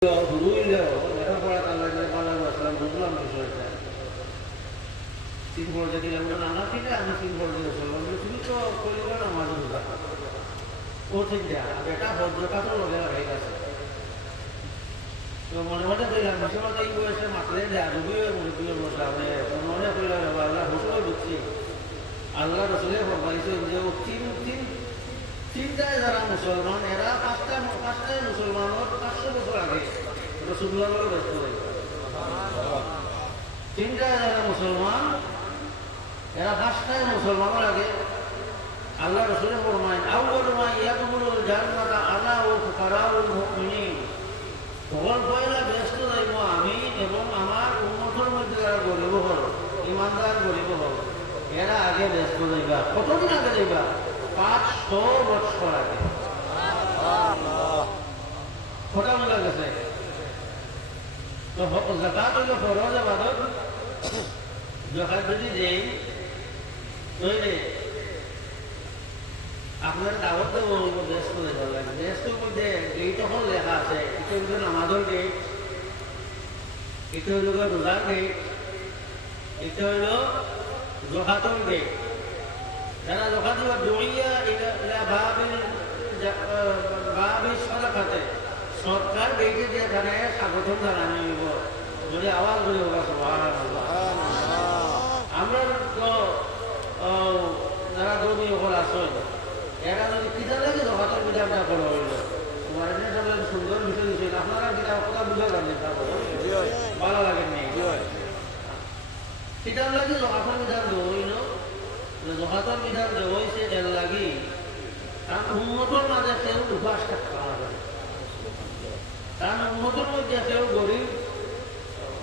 লেখাপড়া তাল্লাহ বুঝলাম বিষয়টা 3 পর্যায়ে দিলাম না ঠিক আছে আমি 3 পর্যায়ে চললাম তুমি তো পরিবার আমার ও ঠিক বেটা ভদ্রতা লগে হয়ে গেছে তো মনে মনে কইলাম মাসে এই বয়সে মাত্রে ডুবিয়ে মুরব্বীর বসা মনে কইলাম আল্লাহ হুসুল বুঝছি আল্লাহ রসুলের ফরমাইছে যে তিনটায় যারা মুসলমান এরা পাঁচটায় মুসলমানের 500 বছর আগে রসুল্লাহ ব্যস্ত হয়ে তিনটায় যারা মুসলমান এরা 5টায় মুসলমানের আগে আল্লাহ রসুলের ফরমাইন আউয়ালু মা ইয়াদখুলুল জান্নাতা আলাউল ফুকারাউল মুমিনিন সকল পয়লা ব্যস্ত যাইব আমি এবং আমার উম্মতের মধ্যে যারা গরিব হল ইমানদার গরিব হল এরা আগে ব্যস্ত যাইবা কতদিন আগে যাইবা 500 বছর আগে খোটা মনে গেছে তো যাকাত হইল ফরজ আবাদত যাকাত যদি দেই তাহলে আপনার দাওয়াত ব্যস্ত হয়ে যাওয়া লাগে ব্যস্তের মধ্যে এইটা হল লেখা আছে এটা হইল নামাজের ডেট এটা হইল রোজার ডেট এটা হইল জকাতের ডেট যারা জকাত দিবা দুইয়া ইলা বাবিল সাদাকাতে সরকার ডেটে দিয়ে জানায় স্বাগতম জানানো হইব যদি আওয়াজ করে হোক সুবহানাল্লাহ আমরা তো যারা ধর্মী হল আসল এরা যদি কিতা লাগে জকাতের বিধানটা করা হইল তোমার এনে সবাই সুন্দর বিষয় দিয়েছিল আপনারা কিনা কথা বুঝা যাবেন ভালো লাগেননি কিতাব লাগে জকাতের বিধান হইল জকাতের বিধান হয়েছে এর লাগি কারণ উন্নতর মাঝে কেউ উপাস থাকতে হবে কারণ উন্নতর মধ্যে কেউ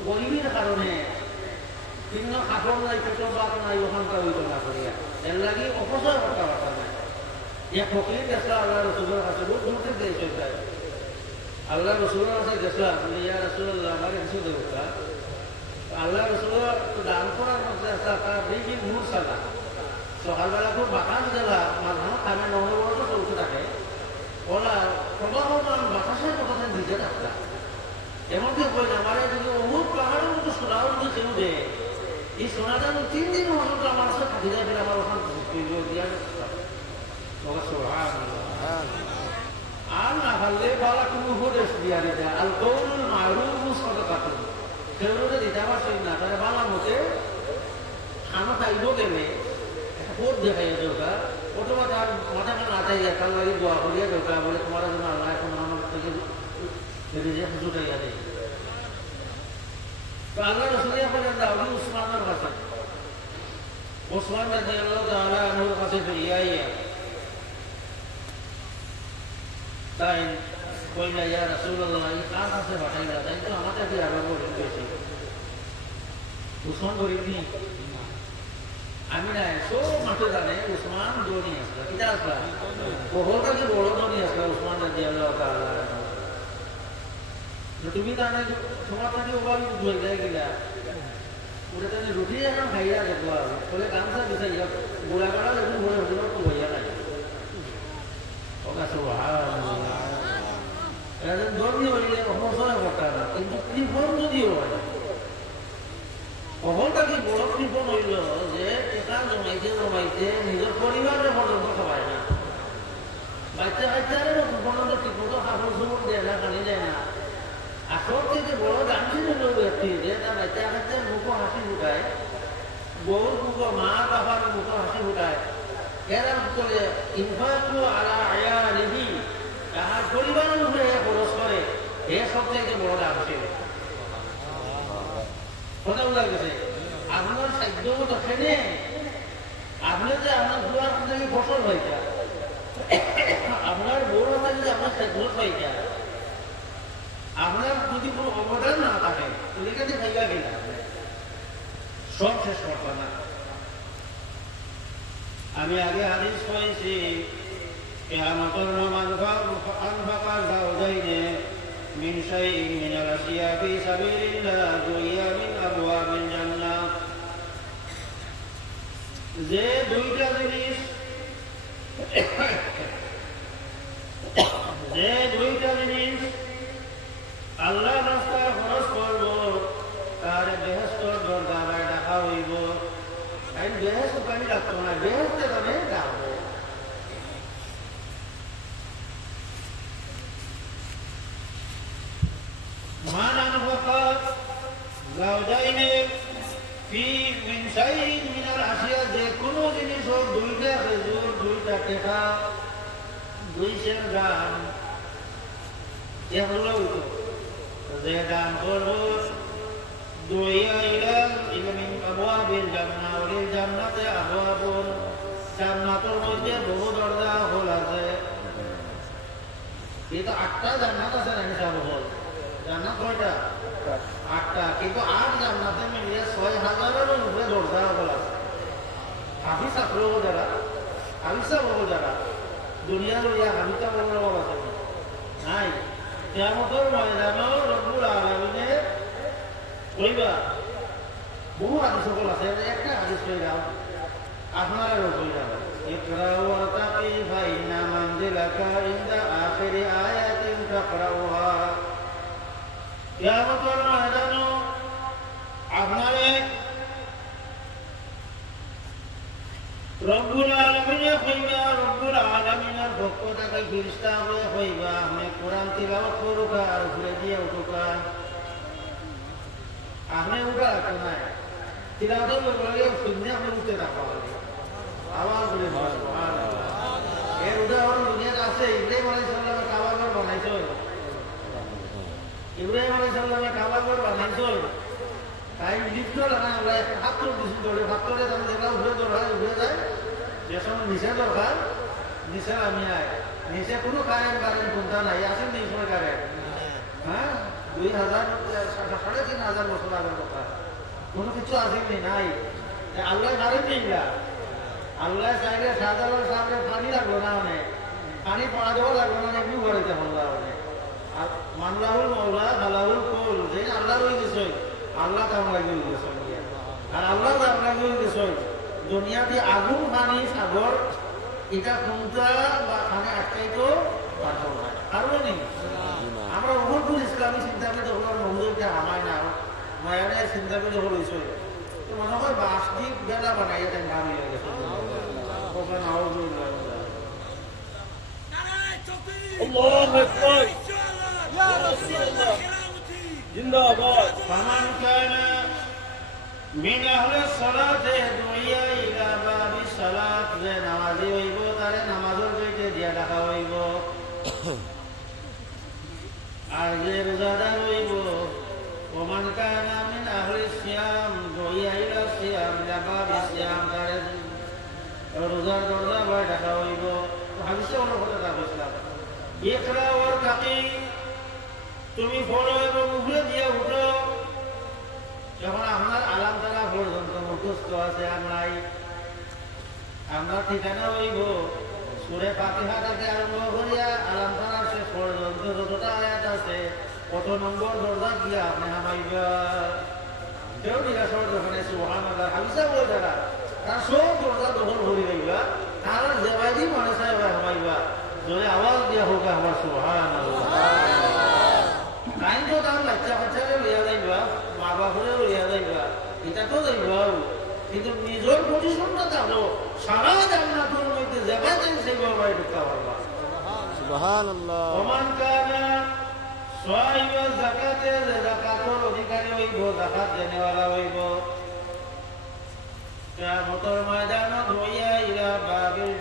গরিবের কারণে ভিন্ন কাপড় নাই পেট্রোল বাদ নাই ওখানকার হইত না করিয়া এর লাগি অপচয় করতে পারতাম না যে ফকির গেছিল আল্লাহ রসুলের কাছে বহু দূর থেকে চলতে আল্লাহ রসুলের কাছে গেছিলাম ইয়া রসুল্লাহ আমাকে কিছু দেবতা আল্লাহ রসুলের দান করার মধ্যে তার বেশি মূল সাদা সকালবেলা খুব বাতাস গেলা মাঝখানে কামে নববর্ষ চলতে থাকে ওরা প্রবাহমান বাতাসের কথা দিতে থাকতা এমনকি বই আমার যদি অমুক পাহাড়ের মতো সোনাও যদি কেউ দেয় এই সোনাটা 3 দিন মতো আমার সাথে থাকি যায় আমার ওখান দিয়া আর না পারলে বালা কোনো উপদেশ দিয়া দিতে আল কৌল মারুফ সাদাকাতুন কেউ যদি দিতে পারছেন না তাহলে বালা মতে খানা খাইব গেলে ভোট দেখাইয়া দরকার অথবা তার মাথাকে না চাইয়া তার লাগে দোয়া করিয়া দরকার বলে তোমার জন্য আল্লাহ এখন আমার থেকে জুটাইয়া দেয় তো আল্লাহ রসুলিয়া বলেন দাউদি উসমানের কাছে ওসমান রাদিয়াল্লাহু তাআলা আনহুর কাছে ফিরিয়া তাই কইলা ইয়া রাসূলুল্লাহ এই কার কাছে পাঠাইলা তাই তো আমাদের কি আরো বলে দিয়েছে উসমান গরিব নেই আমি না সব মাঠে জানে উসমান ধনী আসলা কিতা আসলা বহুটাকে বড় ধনী আসলা উসমান রাদিয়াল্লাহু তাআলা তুমি জানে তোমার থেকে ওভাবে বুঝে যায় কিনা ওটা তুমি রুটি এখন খাইয়া দেখবো বলে গামছা বিছাই গোলা কাটা যখন বলে হতে তো বইয়া লাগে ওটা এরা ধর্মী হইলে অপচয় করতে না কিন্তু কৃপণ যদিও হয় কখনটাকে বড় কৃপণ হইল যে টাকা জমাইতে নিজের পরিবারের পর্যন্ত খাওয়ায় না বাচ্চারা পর্যন্ত ঠিক মতো কাপড় চোপড় দেয় না পানি দেয় না আসল থেকে বড় দামি ব্যক্তি যে তার বাচ্চার মুখো হাসি ফুটায় বউর মুখো মা বাবার মুখো হাসি ফুটায় এরা করে ইনফাকু আলা আয়ালিহি তাহার পরিবারের উপরে খরচ করে এ সব থেকে বড় দাম ছিল কথা বোঝা গেছে আপনার সাধ্য মতো খেলে আপনি যে আপনার দুয়ার থেকে ফসল হয়েছে আপনার বড় হাতে যদি আপনার সাধ্য হয়েছে আপনার যদি কোনো অবদান না থাকে এখানে খাইবা কিনা সব শেষ করতো না আমি আগে হাদিস পড়েছি কিয়ামতের নামাজ আনফাকা যাওজাইনে মিন শাইইন মিনাল আশিয়া ফি সাবিলিল্লাহ দুইয়া মিন আবওয়াবিল জান্নাহ যে দুইটা জিনিস আল্লাহ রাস্তায় খরচ করব তার বেহেস্তর দরজায় ডাকা হইব তাই বেহেস্ত পানি রাখতো না বেহেস্তে তবে ডাকবো মান আনফাকাত লাউজাইনে ফি মিন শাইইন মিনাল আশিয়া যে কোনো জিনিস হোক দুইটা খেজুর দুইটা টেকা দুই সের দান এগুলো হইতো যে দান করবো দুইয়া ইলাল ইলমিন আবওয়াবিল জান্নাহ ওয়ালিল জান্নাতে আবওয়াবুন জান্নাতের মধ্যে বহু দরজা হল আছে কিন্তু 8টা জান্নাত আছে না হিসাব হল জান্নাত কয়টা 8টা কিন্তু 8 জান্নাতে মিলিয়ে 6000 উপরে দরজা হল আছে হাফিজ ছাত্র যারা হাফিজা বড় যারা দুনিয়া লইয়া হাফিজা বড় আছে নাই কিয়ামতের ময়দানে রব্বুল আলামিনে কইবা বহু হাদিস সকল আছে একটা হাদিস কই দাও আপনারা কই দাও ইকরা ওয়া তাকি ফাইনা মানজিলাকা ইনদা আখিরি আয়াতিন তাকরাউহা কিয়ামতের ময়দানে আপনারা রব্বুল আলামিনে কইবা রব্বুল আলামিনের পক্ষ থেকে ফেরেশতা হয়ে কইবা আমি কোরআন তিলাওয়াত করুকা আর ঘুরে দিয়ে উঠুকা আপনি উঠা রাখতো না তিলাওয়াত বলে শুনলে আপনি উঠতে থাকা আওয়াজ বলে এর উদাহরণ দুনিয়াতে আছে ইব্রাহিম আলাইহিস সালামের কাবা ঘর বানাইছো ইব্রাহিম আলাইহিস সালামের কাবা ঘর বানাইছো তাই লিফট লাগা আমরা হাতর দিছি ধরে হাতরে আমি যেটা উঠে যায় যে সময় নিচে দরকার নিচে আমি আয় নিচে কোনো কারেন্ট কোনটা নাই আছে নি সময় কারেন্ট হ্যাঁ 2000-3,500 বছর আগের কথা কোনো কিছু আসেনি নাই আল্লাহ মারেন নিলা আল্লাহ চাইলে সাধারণ সামনে পানি লাগলো না অনেক পানি পড়া দেওয়া লাগলো না এমনি ঘরেতে মামলা অনেক আর মামলাহুল মৌলা মালাহুল কোল যে আল্লাহ রয়ে গেছে আল্লাহ কাম লাগিয়ে গেছে আর আল্লাহ কাম লাগিয়ে গেছে দুনিয়াতে আগুন পানি সাগর এটা কোনটা বা পানি আটকাইতো পারবো না পারবো নি আমরা অবশ্যই ইসলামী চিন্তা করে যখন মনোযোগটা আমায় না মায়ানে চিন্তা করে যখন হয়েছে তো মনে হয় বাসদ্বীপ বেলা বানাইয়া দেন ভাবি হয়ে গেছে الله أكبر يا رسول الله জিন্দাবাদ فمن كان من أهل الصلاة يدعي إلى باب الصلاة যে নামাজি হইব তারে নামাজের বইতে দিয়া ডাকা হইব আর যে রোজাদার হইব ومن كان من أهل الصيام دعي إلى الصيام إلى باب الصيام তারে রোজার দরজা বই ডাকা হইব হাদিসে অন্য কথা বলছিলাম ইকরা ওয়া তাকি তুমি পড়ো এবং উপরে দিয়ে উঠো যখন আপনার আলাম তারা পর্যন্ত মুখস্থ আছে আর নাই আপনার ঠিকানা হইব সূরা ফাতিহা থেকে আরম্ভ করিয়া আলাম তারা শেষ পর্যন্ত যতটা আয়াত আছে কত নম্বর দরজা দিয়ে আপনি হামাইবা কেউ জিজ্ঞাসা যখন সুবহানাল্লাহ হাদিসা বলে যারা তার সব দরজা দখল হয়ে যাইবা তার যেবাইদি মনে চাইবা হামাইবা যদি আওয়াজ দিয়া হোক আমার সুবহানাল্লাহ টাইম তো তার বাচ্চারে লইয়া যাইবা মা বাপরে লইয়া যাইবা এটা তো যাইবা কিন্তু নিজের পজিশনটা থাকো সারা জান্নাতের মধ্যে যাবা তাই সেইভাবে ঢুকতে পারবা সুবহানাল্লাহ ওমান কানা সাইবা যাকাতে যাকাতের অধিকারী হইব যাকাত দেনেওয়ালা হইব কিয়ামতের ময়দানে ধুইয়া ইলা বাবিল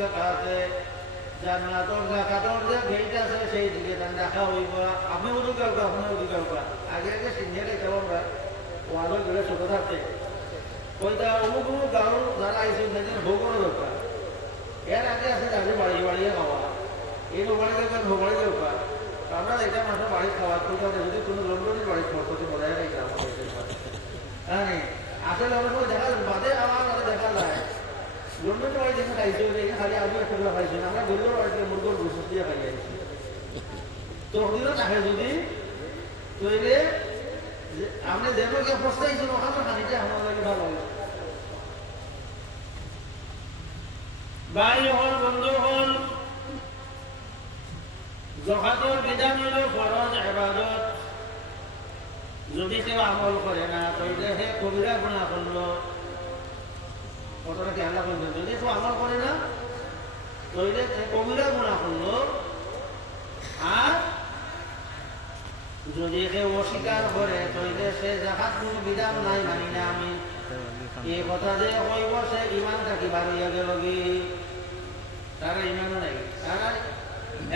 যাকাতে জান্নাতের যাকাতের যে গেট আছে সেই দিকে দেখা হইব আপনি অধিকার করা আপনি অধিকার করা আগে সিনিয়রে কেমন ওয়াদর করে ছোট থাকতে ওইটা অমুক গাঁও যারা আইসে তাদের ভোগরও দরকার এর আগে আছে তাদের বাড়িয়ে খাওয়া এই বাড়িতে ভোগড়ে দরকার আমরা এটা মাত্র বাড়ি খাওয়া করতে হবে যদি কোনো লন্ডনের বাড়ি খাওয়া করতে বজায় রাখি হ্যাঁ আসলে অনেক দেখা বাদে আমার দেখা যায় লন্ডনের বাড়ি যেখানে খাইছে খালি আলু একটা খাইছে আমরা গরিবের বাড়িতে মুরগোর গুসুস দিয়ে খাই আইছি তো ওদিনও থাকে যদি তৈলে আপনি যেন কে প্রস্তাইছেন ওখানে খানিটা আমার লাগে ভালো লাগে ভাই হল বন্ধু হল যাকাতের বিধান হলো ফরজ ইবাদত। যদি কেউ আমল করে না তাহলে সে কবিরা গুনাহ করলো। কথাটা কি আল্লাহ বলছেন? যদি কেউ আমল করে না তাহলে সে কবিরা গুনাহ করলো। আর যদি কেউ অস্বীকার করে তাহলে সে যাকাত কোনো বিধান নাই মানি না আমি এই কথা যে কইব সে ইমান থাকি বাড়িয়া গেল কি তারা ইমান নাই। তারা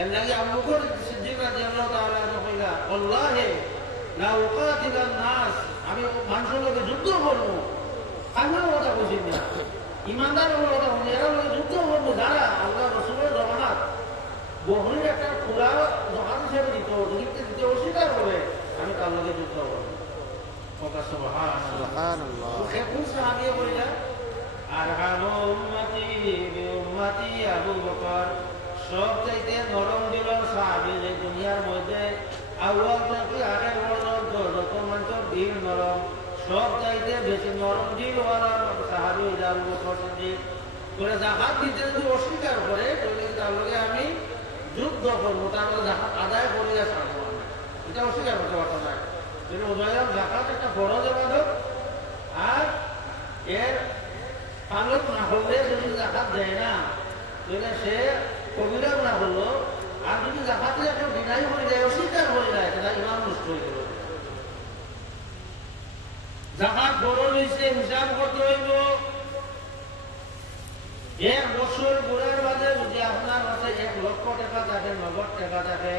এর লাগে আবু বকর সিদ্দিক রাদিয়াল্লাহু তাআলা কইলা আল্লাহে লা উকাতিলান নাস, আমি মানুষের লগে যুদ্ধ করব। আমি কথা বুঝি না, ইমানদারের কথা বুঝি, এরা লগে যুদ্ধ করব যারা আল্লাহ রাসূলের জমানাত বহরির একটা খোলা জহান হিসেবে দিত, দিতে অস্বীকার করে আমি তার লগে যুদ্ধ করব। কথা সুবহানাল্লাহ। কোন সাহাবী বলিলা আরহামু উম্মতি বিউম্মতি আবু বকর, সবচাইতে নরম দিলের সাহাবী এই দুনিয়ার মধ্যে আউয়াল থেকে আখের পর্যন্ত যত মানুষের দিল নরম, সবচাইতে বেশি নরম দিলওয়ালা সাহাবী আবু বকর সিদ্দিক। বলে যাকাত দিতে যদি অস্বীকার করে তাহলে তার লগে আমি যুদ্ধ করবো, তার লগে যাকাত আদায় করিয়া ছাড়বো না, এটা অস্বীকার করতে পারতো না। কিন্তু উদয়াম যাকাত একটা ফরজ ইবাদত, আর এর পালন না হলে যদি যাকাত দেয় না তাহলে সে কবিরা না হলো। আর যদি যাকাতে একটা বিনাই হয়ে যায়, অস্বীকার হয়ে যায়, তাহলে ইমান নষ্ট হয়ে গেল। যাকাত বড় হয়েছে হিসাব করতে হইব। এক বছর ঘুরের বাদে যদি আপনার কাছে 1 লক্ষ টাকা থাকে, নগদ টাকা থাকে,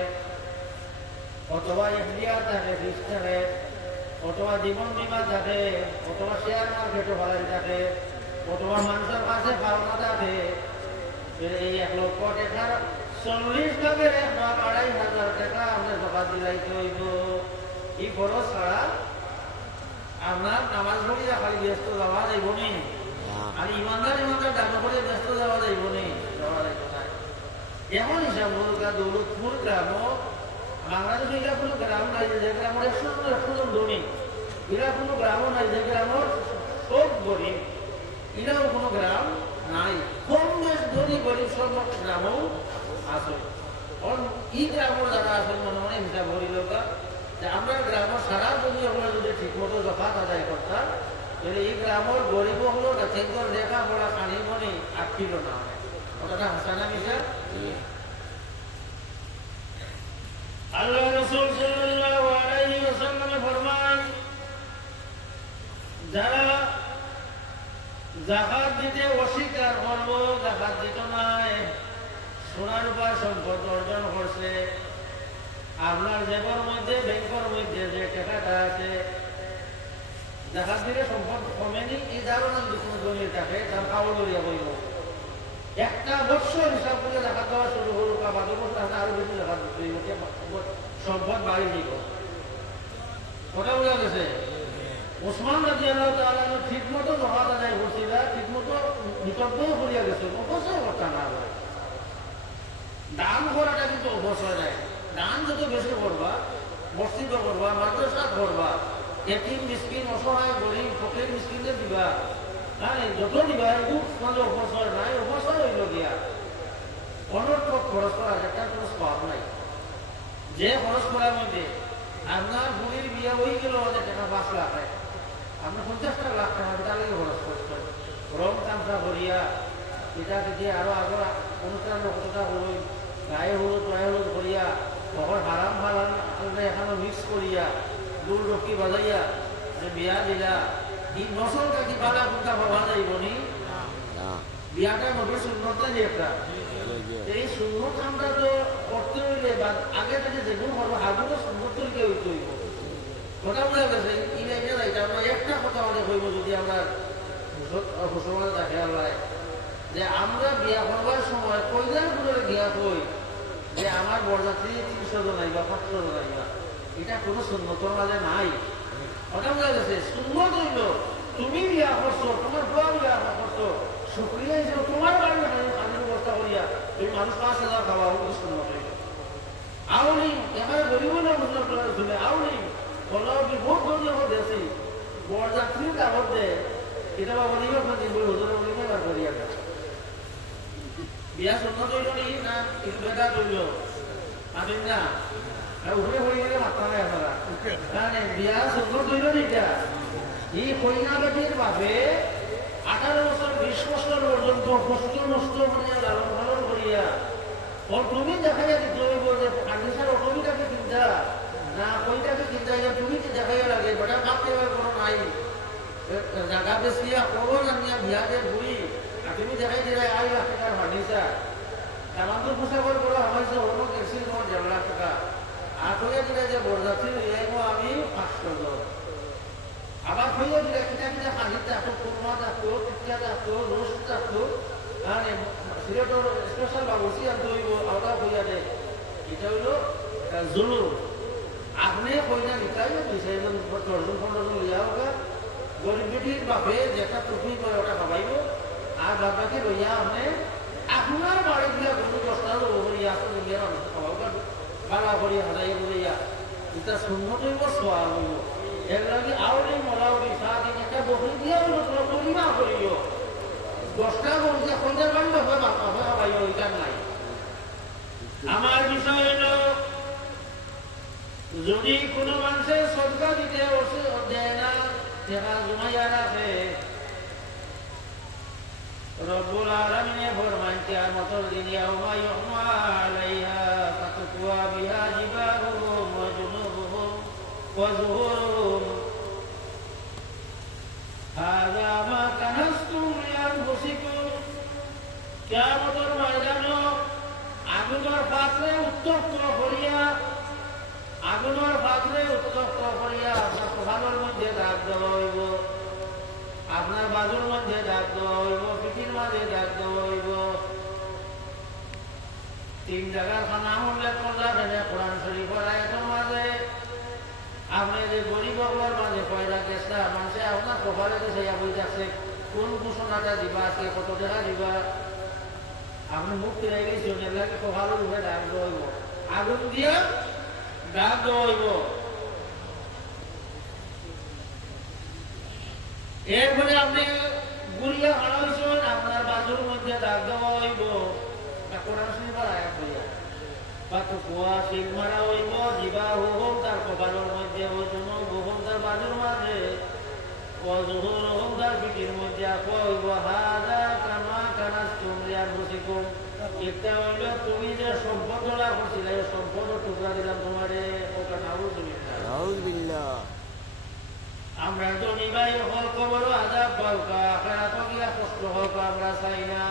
অথবা এফডিআর থাকে, ফিক্স থাকে, অথবা জীবন বীমা থাকে, অথবা শেয়ার মার্কেটে ভাড়াই থাকে, অথবা মানুষের কাছে পাওনা থাকে, এই 1 লক্ষ টাকার 40 ভাগের 1,500 টাকা আপনার যাকাত দিলাইতে হইব। এই খরচ ছাড়া আপনার নামাজ পড়িয়া খালি ব্যস্ত যাওয়া যাইব নি, আর ইমানদার দাবি করে ব্যস্ত যাওয়া যাইব নি, যাওয়া যাইব না। এমন হিসাব দৌলতপুর গ্রাম, বাংলাদেশে এটা কোনো গ্রাম নাই যে গ্রামের 100 জন ধনী, এরা কোনো গ্রামও নাই যে গ্রামের সব গরিব, এরাও কোনো গ্রাম নাই। কম বেশ ধনী গরিব সব গ্রামও আছে। এই গ্রামের যারা আসলে মনে মনে হিসাব করিল যে আমরা গ্রামের সারা জমি আমরা যদি ঠিক মতো যাকাত আদায় করতাম তাহলে এই গ্রামের গরিব হলো না, কিন্তু লেখাপড়া কানি মনে আটকিল না। কথাটা হাসা না মিশা? আল্লাহ রাসূল সাল্লাল্লাহু আলাইহি ওয়াসাল্লাম ফরমান, যারা যাকাত দিতে অস্বীকার করব, যাকাত দিত নাই, সোনার উপর সম্পদ অর্জন করছে, আপনার জেবের মধ্যে ব্যাংকের মধ্যে যে টাকাটা আছে, যাকাত দিলে সম্পদ কমেনি, এই ধারণা যদি কোনো জমির থাকে তার কাবল করিয়া বইব। 1 বছর হিসাব করে যাকাত দেওয়া শুরু করুক, বা 2 বছর আছে আরো বেশি যাকাত দিতে হইব, সম্পদ বাড়ি দিব। কথা বোঝা গেছে? ওসমান রাদিয়াল্লাহু তাআলা ঠিক মতো যাকাত আদায় করছিল, ঠিক মতো নিকটও করিয়া গেছে, অবশ্যই করতে না হয়। দান করাটা কিন্তু অবশ্যই নাই। দান যত বেশি করবা, মসজিদ করবা, মাদ্রাসা করবা, এতিম মিসকিন অসহায় গরিব ফকির মিসকিনদের দিবা, যত দিবা এগুলো মানে অবসর নাই, অবসর হইল গিয়া অনর্থক খরচ করা একটা কোনো স্বভাব নাই। যে খরচ করার মধ্যে আপনার বুড়ির বিয়ে হয়ে গেল অনেক টাকা 5 লাখ, আপনি 50 লাখ টাকা তার লাগে খরচ করছেন, রং তামসা করিয়া এটা যদি আরো আগর অনুষ্ঠান কতটা হল, গায়ে হলুদ করিয়া, তখন হারাম হারাম এখানে মিক্স করিয়া দুল রকি বাজাইয়া যে বিয়া দিলা, এই নসলটা কি বালা কোনটা ভাবা যাইব নি? বিয়াটা নবীর সুন্নত যে একটা, এই সুন্নত আমরা তো করতে হইলে বা আগে থেকে যেগুলো করবো আগুলো সুন্নত তৈরি হইতে হইব। কথা বোঝা গেছে? আমরা একটা কথা অনেক হইব যদি আমরা ঘোষণা থাকে আল্লাহ যে আমরা বিয়া করবার সময় কইলার করে বিয়া কই যে আমার বরযাত্রী 300 জন আইবা, 500 জন আইবা, এটা কোনো সুন্নতর মাঝে নাই। কথা বোঝা গেছে? সুন্নত হইল তুমি বিয়া করছো, তোমার বউ বিয়া করছো, শুক্রিয়া হিসেবে তোমার বাড়ি আমি ব্যবস্থা করিয়া তুমি মানুষ 5,000 খাওয়া হলো সুন্নত হইল। আউলি এখানে গরিব না বুঝলো শুনে আউলি বললো বহুত ধনী হল দেশি বরযাত্রীর কাগজ দেয়, এটা বা অলিমা খান হুজুর অলিমা বার করিয়া বিয়া সুন্নত হইল নি না কিছু বেদা হইল? আমি না উঠে হয়ে গেলে মাথা নাই আপনারা বিয়া সুন্দর তৈরি দিটা এই কইনা বেটির বাপে 18 বছর 20 বছর পর্যন্ত কষ্ট নষ্ট করিয়া লালন পালন করিয়া ওর তুমি দেখাইয়া দিতে হইব যে ফার্নিচার অটোমিটাকে কিনতা না কইটাকে কিনতা তুমি কি দেখাইয়া লাগে বেটা ভাবতে কোনো নাই জায়গা বেশিয়া খবর জানিয়া বিয়াদের বুড়ি আর তুমি দেখাই দিলে 2 লাখ টাকার ফার্নিচার আমাদের পোশাকের করে হয়েছে অন্য গেছিল তোমার 1.5 লাখ টাকা আর কইয়া দিলে যে বরযাত্রী লইয়াইব আমি 500 জন আবার কইয়া দিলে কিনা কিনা হাজির থাকতো কুরমা থাকতো টিকা থাকতো রোজ থাকতো মানে সিলেটর স্পেশাল বাবুসি আনতে হইব আওটা কইয়া দেয় এটা হইল জুলুম আপনি কইনা নিতাই দিছে 10-15 জন লইয়া হোক গরিব বেটির বাপে যেটা টুপি করে ওটা খাবাইব আর বাবাকে লইয়া আপনি আপনার বাড়ি দিয়া গরু 10টা লইয়া আপনি লইয়া খাওয়াও বালা করিয়া হাজাই লইয়া এটা সুন্নত হইব সোয়াব হইব এর লাগে আউরি মলাউরি সারাদিন একটা বকরি দিয়া হইল তোর পরিমা করিও 10টা গরু দিয়া কইটার বাড়ি বাবা বাবা খাবাইও ওইটার নাই আমার বিষয় হইল যদি কোনো মানুষের সদকা দিতে দেয় না টাকা জমাইয়া রাখে রব্বুল আলামিনে ফরমান কিয়ামতের দিন ইয়াউমা ইউহমা আলাইহা ফাতুকওয়া বিহা জিবাহুম ওয়া জুনুবুহুম ওয়া যুহুরুহুম হাযা মা কানাসতুম লিআনফুসিকুম কিয়ামতের ময়দানে আগুনের পাত্রে উত্তপ্ত করিয়া আগুনের পাত্রে উত্তপ্ত করিয়া আপনার কপালের মধ্যে দাগ দেওয়া হইব আপনার বাজুর মধ্যে দাগ দেওয়া হইব পিঠির মাঝে দাগ দেওয়া হইব 3 জায়গার নাম উল্লেখ করলা কোরআন শরীফের আয়াতের মাঝে আপনি যে গরিব হওয়ার মাঝে পয়লা চেষ্টা মানুষে আপনার কপালে যে সেই বই যাচ্ছে কোন ঘোষণাটা দিবা আজকে কত টাকা দিবা আপনি মুখ ফিরে গেছেন এর লাগে কপালের উপরে দাগ দেওয়া হইব আগুন দিয়া দাগ দেওয়া হইব এরপরে আপনি গুড়িয়া হারা হয়েছেন আপনার বাজুর মধ্যে দাগ দেওয়া হইব কোরআন শরীফের আয়াত হইয়া পাতো কুয়া শিল মারা হইব জিবা হুম তার কপালের মধ্যে ওজন হুম তার বাজুর মাঝে ওজুহুর হুম তার পিঠির মধ্যে আকোয়া হইব হাযা কামা কানাসতুম লিআনফুসিকুম এটা হইল তুমি যে সম্পদ লাভ করছিলে সম্পদ টুকরা দিলাম তোমারে ওটা নাউযুবিল্লাহ আমরা তো নিবাই হল কবর আযাব বালকা আখিরাত গিয়া কষ্ট হোক আমরা চাই না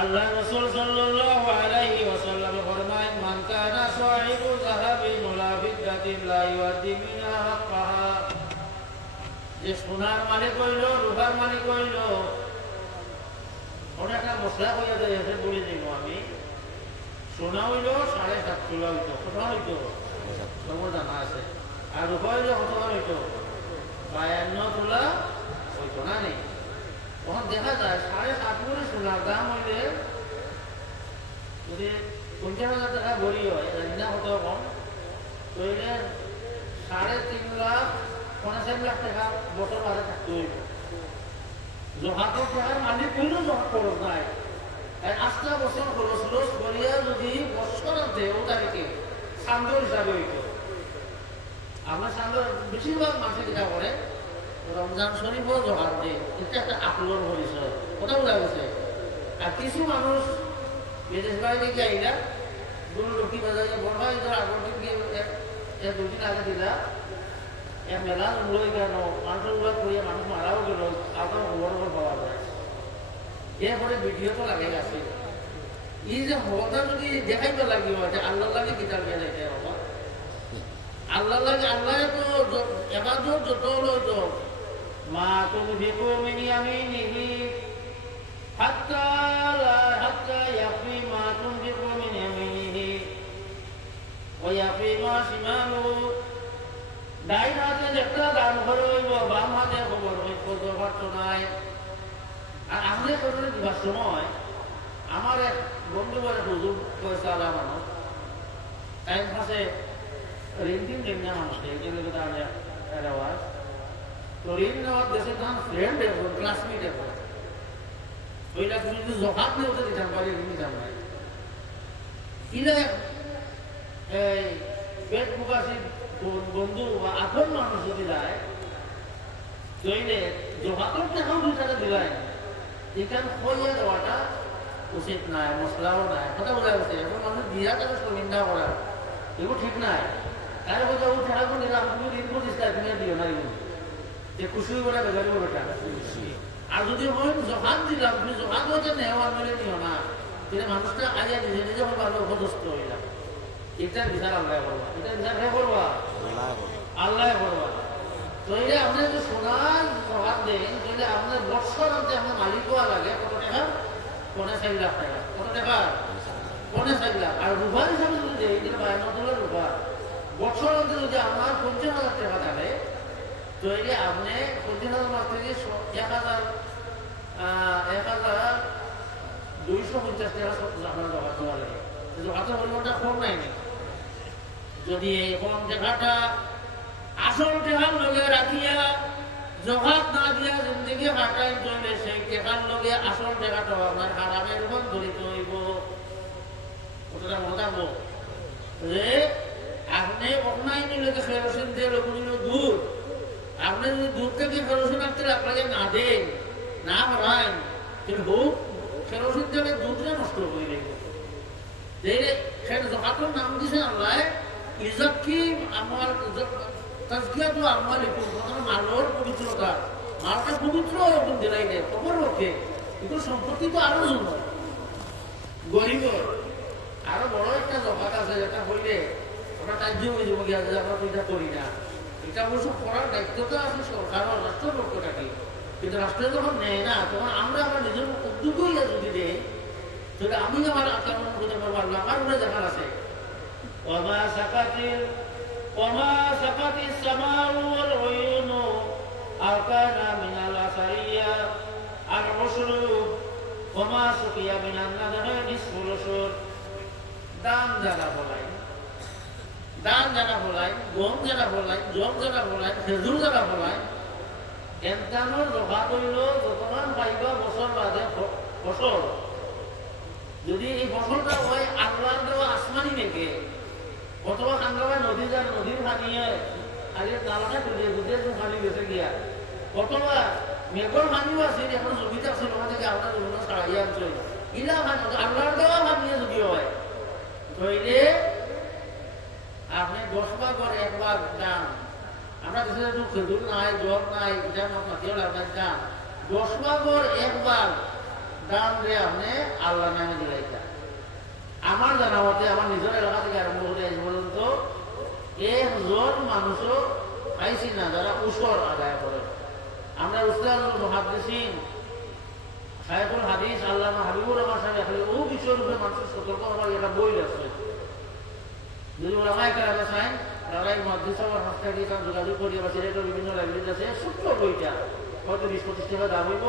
আল্লাহ রাসূল সাল্লাল্লাহু আলাইহি ওয়াসাল্লাম ফরমায় মান কানা সাহিবু যাহাবিন ওয়া ফিদ্দাতিন লা ইউআদ্দি মিনহা হাক্কাহা যে সোনার মালিক হইল রূপার মালিক হইল ওটা একটা মশলা হইয়া যায় এসে বলে দিব আমি সোনা হইল 7.5 তোলা হইতো কত হইতো তোমার জানা আছে আর রূপা হইল কত হইতো 52 তোলা হইতো না নেই তখন দেখা যায় 7.5 করে সোনার দাম হইলে যদি 50,000 টাকা ভরি হয় না কত কম তাহলে 3.5 লাখ 50 লাখ টাকা বছর বাদে থাকতে হইব জহাতের টাকার মালিক কোনো জহাত খরচ নাই আস্তা বছর খরচ লস করিয়া যদি বছর দেও তারিখে সান্দর হিসাবে হইত আমরা সান্দর বেশিরভাগ মানুষে যেটা করে রমজান শরীফও জহাত দেয় এটা একটা আকলন পরিচয় কথা বোঝা গেছে আর কিছু মানুষ বিদেশ বাইরে গিয়ে আইলা গুরু লক্ষ্মী বাজারে বড় হয় আগর দিন গিয়ে 2 দিন আগে দিলা এক মেলা লই গেল মানুষের উল্লাস করিয়া মানুষ মারাও গেল আপনার খবর পাওয়া যায় এরপরে ভিডিও তো লাগে গেছে এই যে হতা যদি দেখাইতে লাগিব যে আল্লাহ লাগে কিতাব গেলে আল্লাহ লাগে আল্লাহ তো এবার যত যত মা তুমি ভিকু মিনি আমি নিহি হাত্তা হাত্তা ইয়াফি মা তুমি ভিকু মিনি আমি নিহি ও ইয়াফি মা সিমানু ডাইন হাতে যেটা দান করে হইব বাম হাতে খবর হইব করতে পারতো নাই আর আমাদের করে দিবার সময় আমার এক বন্ধু বলে হুজুর পয়সা আলা মানুষ টাইম পাশে ঋণ দিন না মানুষকে এগুলো তার রেওয়াজ তো ঋণ নেওয়ার দেশে তখন ফ্রেন্ড এখন ক্লাসমেট এখন ওইটা তুমি যদি জহাত নিয়ে ওটা দিতাম পারি ঋণ দিতাম পারি ইলে এই পেট প্রকাশী বন্ধু বা আপন মানুষ যদি যায় তৈলে জহাতর টাকাও 2 টাকা দিলাই এখান হইয়া দেওয়াটা উচিত নাই, মশলাও নাই, কথা বোঝা গেছে। এখন মানুষ দিয়া তারা নিন্দা করা এগুলো ঠিক নাই। তার কথা ও টাকা করে নিলাম, তুমি ঋণ করিস তাই তুমি দিও না, এগুলো যে খুশি করে বেজারি বেটা। আর যদি হয় জহাত দিলাম, তুমি জহাত হইতে নেওয়া মেলে নিও না, কিন্তু মানুষটা আগে নিজে নিজে ভালো অপদস্থ হইলাম। এটার বিচার আল্লাহ করবা, এটার বিচার হে করবা আল্লাহ করবা। তো এটা আপনি যদি সোনার জহাত দেন তাহলে আপনার বৎসর অন্তে আপনার মালিক হওয়া লাগে কত টাকা? 4.5 লাখ টাকা। কত টাকা? 4.5 লাখ। আর রূপার হিসাবে যদি দেয় এটা 52 রূপা। বছর অন্তে যদি আমার 50,000 টাকা থাকে তো এই আপনি 50,000 মাস থেকে 1,250 টাকা আপনার জমা দেওয়া লাগে। জমাতে পরিমাণটা কম নাই। যদি এই কম টাকাটা আসল টাকার লগে রাখিয়া জহাত না দিয়া জিন্দগি কাটাই চলে, সেই টাকার লগে আসল টাকাটা আপনার হারামের উপর ধরিত হইব। ওটা মনে থাকবো যে আপনি অনলাইনে লোকে কেরোসিন দিয়ে লোকগুলো দূর, আপনি যদি দূর থেকে কেরোসিন আনতে আপনাকে না দেন না হরান কিন্তু হোক কেরোসিন তেলে দুধটা নষ্ট করে দেব। জহাতের নাম দিছে আল্লাহ ইজ্জত কি আমার তাজকিয়াতু আমালিকুম, মালর পবিত্রতা, মালটা পবিত্র এরকম দিলাই নেই খবর রক্ষে, কিন্তু সম্পত্তি তো আরো জন্য গরিব। আরো বড় একটা জগৎ আছে যেটা হইলে ওটা কার্য হয়ে যাবো গিয়া যে আমরা এটা করি না। এটা অবশ্য করার দায়িত্বটা আছে সরকার রাষ্ট্রের পক্ষটাকে, কিন্তু রাষ্ট্র যখন নেয় না তখন আমরা আমার নিজের উদ্যোগ হইয়া যদি দেই তাহলে আমি আমার আচরণ করতে পারবো, আমার উপরে দেখার আছে। وما سقط السماء والعيون أو كان من الأثرية العشر وما سقي من النذر نصف العشر। দান যারা বলাই, দান যারা বলাই, গম যারা বলাই, জম যারা বলাই, খেজুর যারা বলাই, এমতানোর রোগা করিল যতমান পাইবা বছর বাদে ফসল। যদি এই ফসলটা হয় আল্লাহর দেওয়া আসমানি মেঘে অথবা কাঙ্গাবা নদী যার নদীর পানিয়ে আগে নালাটা তুলে দুধের পানি বেঁচে গিয়া, অথবা মেঘর পানিও আছে এখন জমিতে আছে ওখান থেকে আপনার জন্য ছাড়াইয়া আনছে ইলা পানি আল্লাহর দেওয়া পানিয়ে যদি হয় তাইলে আপনি 10 ভাগের 1 ভাগ দান। আমরা দেশে একটু খেজুর নাই, জল নাই, এটা মাতিও আপনার দান 10 ভাগের 1 ভাগ দান দিয়ে আপনি আল্লাহ নামে দিলাইতা। আমার জানা মতে আমার নিজের এলাকা থেকে আরম্ভ করে আজ পর্যন্ত 1 মানুষও পাইছি না যারা উসর আদায় করে। আমরা উস্তাদুল মুহাদ্দিসিন শাইখুল হাদিস আল্লামা হাবিবুর রহমান সাহেব ও বিষয়ের উপরে মানুষের সতর্ক হওয়ার একটা বই আছে। যদি ওলামায়ে কেরামে চান তারা এই মুহাদ্দিস সবার হাসপাতালে গিয়ে যোগাযোগ করিয়া বা সিলেটের বিভিন্ন লাইব্রেরিতে আছে ছোট্ট বইটা হয়তো 20-25 টাকা দাম হইব,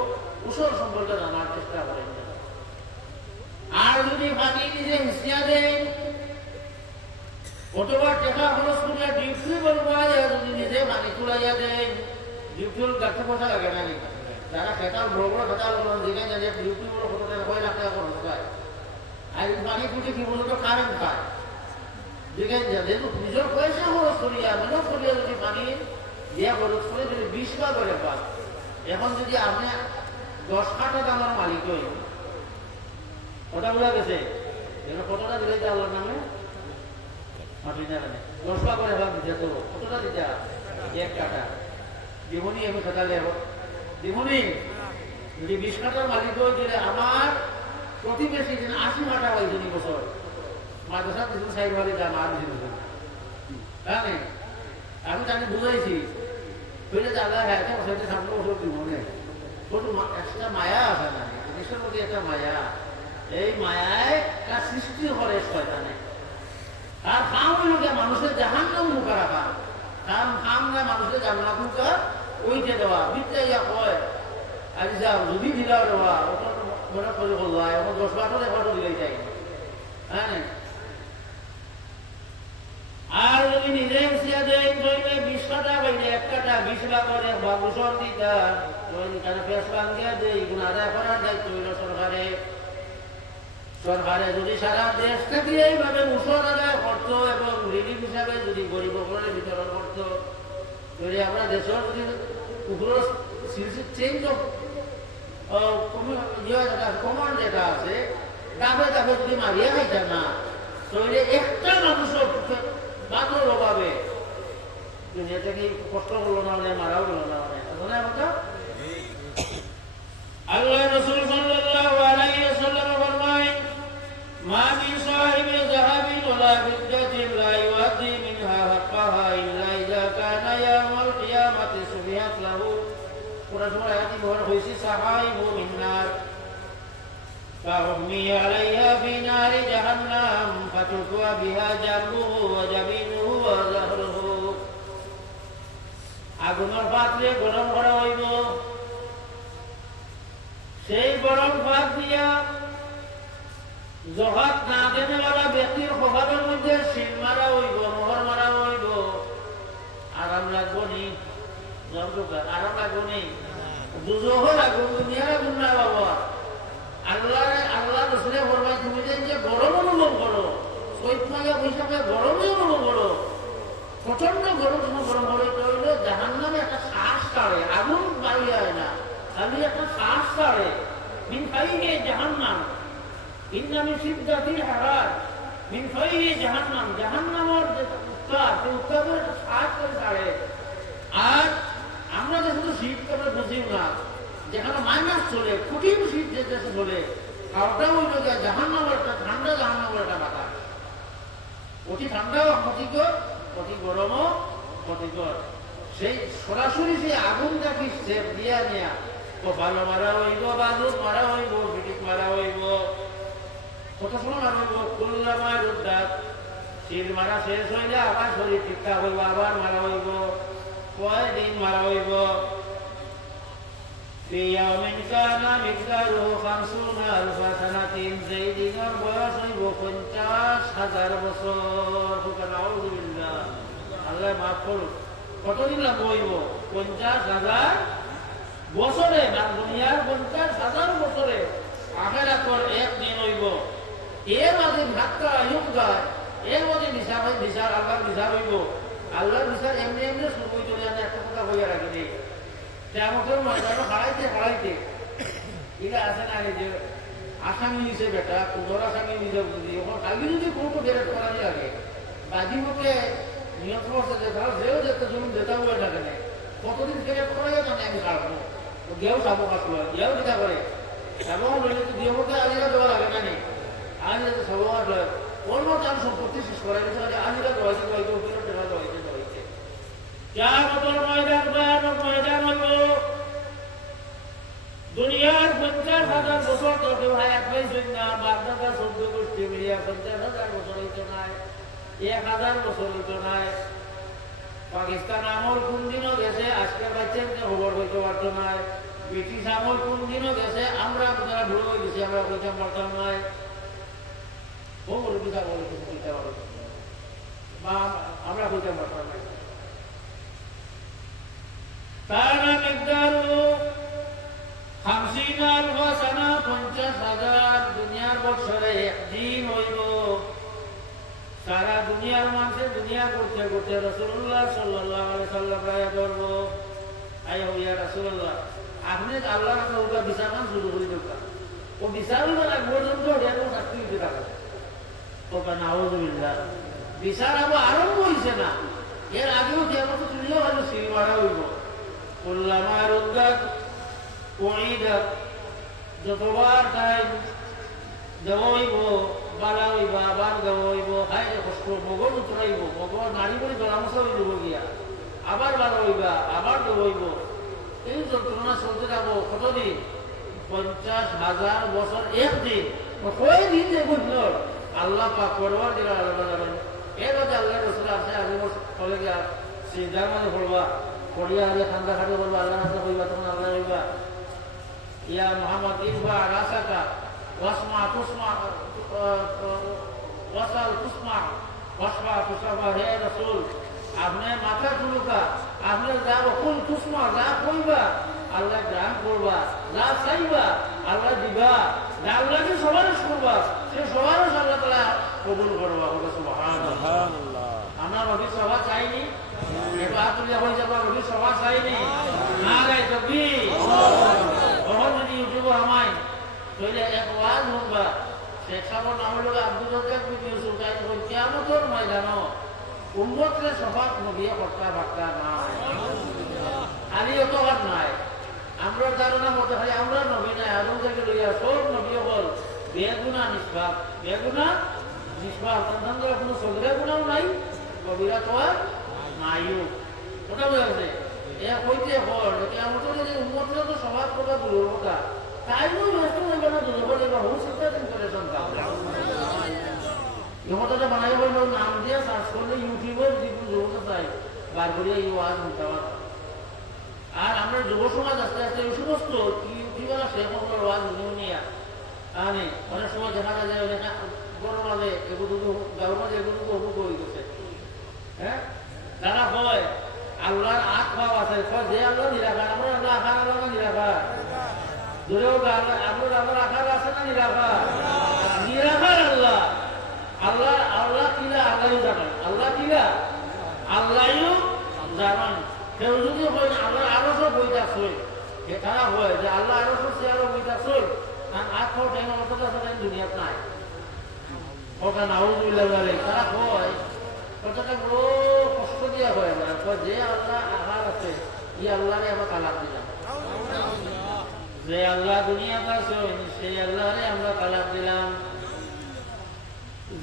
উসর সম্পর্কে জানার চেষ্টা করেন। আর যদি পানি নিজে হিসিয়া দেন অথবা টাকা খরচ করিয়া ডিউটি করবা, যদি নিজে পানি তুলাইয়া দেন ডিউটির গাছে পয়সা লাগে না। যারা খেতাল বড় বড় খেতাল যেখানে যাদের ডিউটি বড় কত টাকা 6 লাখ টাকা খরচ হয়, আর পানি ফুটে কি বলতো কারেন্ট খায় যেখানে যেহেতু নিজের পয়সা খরচ করিয়া মেহনত করিয়া যদি পানি দিয়া খরচ করে যদি 20 বা করে পান, এখন যদি আপনি 10 কাঠা দামের মালিক হই কথা বোঝা গেছে কতটা দিলে আল্লাহর নামে মাটি না 10 ভাগ করে ভাগ দিতে তো কতটা দিতে 1 কাঠা জীবনী আমি খেতালে জীবনী যদি 20 কাঠার মালিক হয়ে দিলে আমার প্রতিবেশী দিন 80 কাঠা হয় 2 বছর মাদ্রাসা কিছু সাইড ভাগে দাম আর দিন জানে আমি জানি বুঝাইছি ফিরে দাদা হ্যাঁ সেটা সামনে ওষুধ দিব না কত একটা মায়া আছে না জিনিসের প্রতি একটা মায়া, এই মায়ায় তার সৃষ্টি করে শয়তানে। আর কাম হইল মানুষের জাহান্নাম মুখে রাখা, কারণ কাম না মানুষের জান্নাত মুখে ওইতে দেওয়া বিদ্যা ইয়া কয় আজ যাও যদি দিলাও দেওয়া ওটা মনে করে বললো এখন 10 বারো একবারও দিলেই চাই। হ্যাঁ আর যদি নিজে হিসিয়া দেয় তাহলে 20 কাঠা পাইলে 1 কাঠা 20 লাখ করে বাবুসর দিতা পেশ বাঙ্গিয়া দেয় এগুলো আদায় করার দায়িত্ব হইল সরকারের। সরকারে যদি সারা দেশ থেকে এইভাবে মুসল আদায় করত এবং রিলিফ হিসাবে যদি গরিব করে বিতরণ করত, যদি আমরা দেশের যদি উপর চেঞ্জ কমান্ড যেটা আছে দাবে দাবে যদি মারিয়া খাইতা না, তাহলে একটা মানুষের মাত্র অভাবে দুনিয়া থেকে কষ্ট করলো না, মারাও গেল না। কথা আল্লাহ রাসূল সাল্লাল্লাহু আলাইহি ওয়াসাল্লাম ফরমায়, মা মিন সাহিবি যাহাবিন ওয়ালা ফিদ্দাতিন লা ইউআদি মিনহা হাক্কাহা ইল্লা ইযা কানা ইয়াউমাল কিয়ামাতি সুবিহাত লাহু। কোরআন সূরা আয়াতি বহর হইছে সাহাইবু মিন নার ফাহুমি আলাইহা ফি নারি জাহান্নাম ফাতুকওয়া বিহা জামবুহু ওয়া জাবিনুহু ওয়া যাহরুহু। আগুনের পাত্রে গরম করা হইব, সেই গরম ভাত দিয়া জহাত না দেনেওয়ালা ব্যক্তির খোফাবের মধ্যে শিল মারা হইব, মোহর মারা হইব। আরাম লাগবো নি? আরাম লাগবো নি? দুজোহর আগুন, দুনিয়ার আগুন না বাবা। আল্লাহ রসুলে ফরমায়, তুমি যে গরম অনুভব করো, চৈত মাঘে বৈশাখে গরমই অনুভব করো, প্রচন্ড গরম গরম হলে হইলে জাহান্নামে একটা শ্বাস ছাড়ে, আগুন বাড়ি হয় না, খালি একটা শ্বাস ছাড়ে। মিন ফাইহি জাহান্নাম ইন্না মিন শিদ্দাতিল হারার মিন ফাইহি জাহান্নাম, জাহান্নামের যে উত্তাপ, সেই উত্তাপের একটা শ্বাস করে ছাড়ে। আর আমরা যে শুধু শীতকালে বুঝি না, যেখানে মাইনাস চলে, কঠিন শীত যে দেশে চলে, ওটা হইল যে জাহান্নামের একটা ঠান্ডা, জাহান্নামের একটা বাতাস। অতি ঠান্ডাও ক্ষতিকর, অতি গরমও ক্ষতিকর। সেই সরাসরি সেই আগুনটাকে সেপ দিয়া নেয়া, কপালো মারা হইব, বাজুত মারা হইব, পিঠিত মারা হইব, কত সময় মারা হইব। কুল্লামায় রুদ্দাত, শিল মারা শেষ হইলে আবার শরীর ঠিকঠাক হইব, আবার মারা হইব, কয়দিন মারা হইব। ফি ইয়াউমিন কানা মিকদারুহু 50 আলফা সানাতিন, যেই দিনের বয়স হইব 50,000 বছর। আউযুবিল্লাহ, আল্লাহ মাফ করুন। কতদিন লাগবে হইব? 50,000 বছরে, না দুনিয়ার 50,000 বছরে, আখিরাতের একদিন হইব। এর মাঝে ধাক্কা আয়ুক যায়, এর মাঝে বিচার আল্লাহর বিচার হইব। আল্লাহর বিচার এমনি এমনি শুরু হইতে জানে। একটা কথা হইয়া রাখিনি, কেমতের ময়দানে হারাইতে এটা আছে না, যে আসামি নিছে বেটা, কুদর আসামি নিজে বুঝি, ওখানে কালকে যদি কোনো বেরেট করা লাগে, বাজি মতে নিয়ত করছে যে ধরো যেও যেতে জমি যেতে হয়ে থাকে না, কতদিন বেরেট করা যায় জানে আমি কাটবো, গেও সাবো কাটলো, গেও যেটা করে এবং দিয়ে মতে আজিরা দেওয়া লাগে না, আজিরা তো সাবো কাট হয় অন্য তার সম্পত্তি শেষ করা গেছে, আজিরা দেওয়াইতে দেওয়াইতে কিয়ামতের ময়দান ভয়ানক ময়দান হলো। দুনিয়ার 50,000 বছর তো হায়াত পাইছেন না, বাপদাদা 14 গোষ্ঠী মিলিয়া 50,000 বছর হইতো নাই, 1,000 বছর হইতো নাই। পাকিস্তান আমল কোন দিনও গেছে, আজকের বাচ্চাকে খবর হইতে পারতো নাই। ব্রিটিশ আমল কোন দিনও গেছে, আমরা আপনারা ভুলে হয়ে গেছি, আমরা কইতে পারতাম নাই। খবর বিচার বলে কইতে পারো বা আমরা কইতে পারতাম না। কানা মিকদারু 50 আলফা সানা, 50,000 দুনিয়ার বছরে একদিন হইব। সারা দুনিয়ার মানুষের দুনিয়া করতে করতে রাসূলুল্লাহ সাল্লাল্লাহু আলাইহি সাল্লাম রায় করব, আয়া ইয়া রাসূলুল্লাহ, আপনি আল্লাহর কাছে বিচার শুরু করে দেন, ও বিচার করা পর্যন্ত এর শাস্তি দিতে থাকে। তো নাউযুবিল্লাহ, বিচার আরম্ভ হইছে না, এর আগেও কিয়ামত তুলিও হলো সিঁড়ি মারা হইব। কুল্লামা রুদ্দাত উঈদাত, যতবার টাইম দেওয়া হইব, বালা হইব, আবার দেওয়া হইব, হায় কষ্ট মগজ উতরাইব, মগজ নারী করে জলামশা হয়ে যাব গিয়া, আবার বালা হইবা, আবার দেওয়া হইব। এই যন্ত্রণা চলতে যাবো কতদিন? 50,000 বছর একদিন। কয়দিন যে বুঝল আল্লাহ পাক পরওয়ার দিলা আল্লাহ যাবেন। এর মধ্যে আল্লাহ রসুল আসে, আগে চলে গিয়া সিদ্ধার মধ্যে পড়বা, পড়িয়া হলে ঠান্ডা খাটে বলবা, আল্লাহ হাতে হইবা, তখন আল্লাহ হইবা ইয়া মুহাম্মদ ইরফা রাসাকা ওয়াসমা তুসমা ওয়াসাল তুসমা ওয়াসফা তুসাফা, হে রাসূল আপনি মাথা তুলুকা, আপনি যা কুল তুসমা, যা কইবা আল্লাহ গ্রহণ করবা, যা চাইবা আল্লাহ দিবা, যা আল্লাহকে সবাই করবা, সে সবারও আল্লাহ তাআলা কবুল করবা বলে সুবহানাল্লাহ। সুবহানাল্লাহ। আমরা নবীর সভা চাইনি, একটু আতুলিয়া হয়ে যাবো, নবীর সভা চাইনি না গাই তবি তখন যদি ইউটিউবে আমায় তৈরি এক ওয়াজ শুনবা শেখ সাহেবের নাম হলো আব্দুল রাজ্জাক বিন ইউসুফ তাই বল কিয়ামতের ময়দানো উম্মতরে সভা নবিয়া করতা বার্তা না খালি অত হাত নাই আমরা ধারণা মতো খালি আমরা নবী নাই আদম থেকে লইয়া সব নবী বল বেগুনা নিষ্পাপ বেগুনা নিষ্পাপ সন্তান করে কোনো সগরে গুণাও নাই কবিরা তো আর নাইও ওটা বোঝা গেছে এ কইতে হল কিয়ামতের যে উম্মতরে তো সভা করবা দূরের কথা তাইও ব্যস্ত হইবে না দুটো বলে বা হুঁ চিন্তা করে সন্তান ক্ষমতাটা বানাই বললো নাম দিয়ে সার্চ করলে ইউটিউবের যেগুলো জরুরত চাই বার করিয়া এই ওয়াজ মুতাবাদ আর আমরা যুব সমাজ আস্তে আস্তে এই সমস্ত ইউটিউবার আছে এখন ওয়াজ নিয়ে আনে অনেক সময় দেখা যায় বড় মাঝে এগুলো গাঁর মাঝে এগুলো অমুক হয়ে গেছে হ্যাঁ তারা হয় আল্লাহর আখ ভাব আছে যে আল্লাহ নিরাকার আমরা আল্লাহ আখার আল্লাহ না নিরাকার ধরেও আল্লাহর আখার আছে না নিরাকার নিরাকার আল্লাহ আল্লাহ আল্লাহ কিলা আল্লাহও জানেন আল্লাহ কিলা আল্লাহও জানেন কেউ যদি হয় না আল্লাহ আরো সব বইটা সই তারা হয় যে আল্লাহ আরো সব সে আরো বইটা সই কারণ আখ খাওয়া টাইম অতটা টাইম দুনিয়াত নাই ওটা নাউজুবিল্লাহ বলে তারা হয় কথাটা বড় কষ্ট দিয়া হয় না যে আল্লাহ আহার আছে ই আল্লাহরে আমরা তালাক দিলাম যে আল্লাহ দুনিয়াতে আছে সেই আল্লাহরে আমরা তালাক দিলাম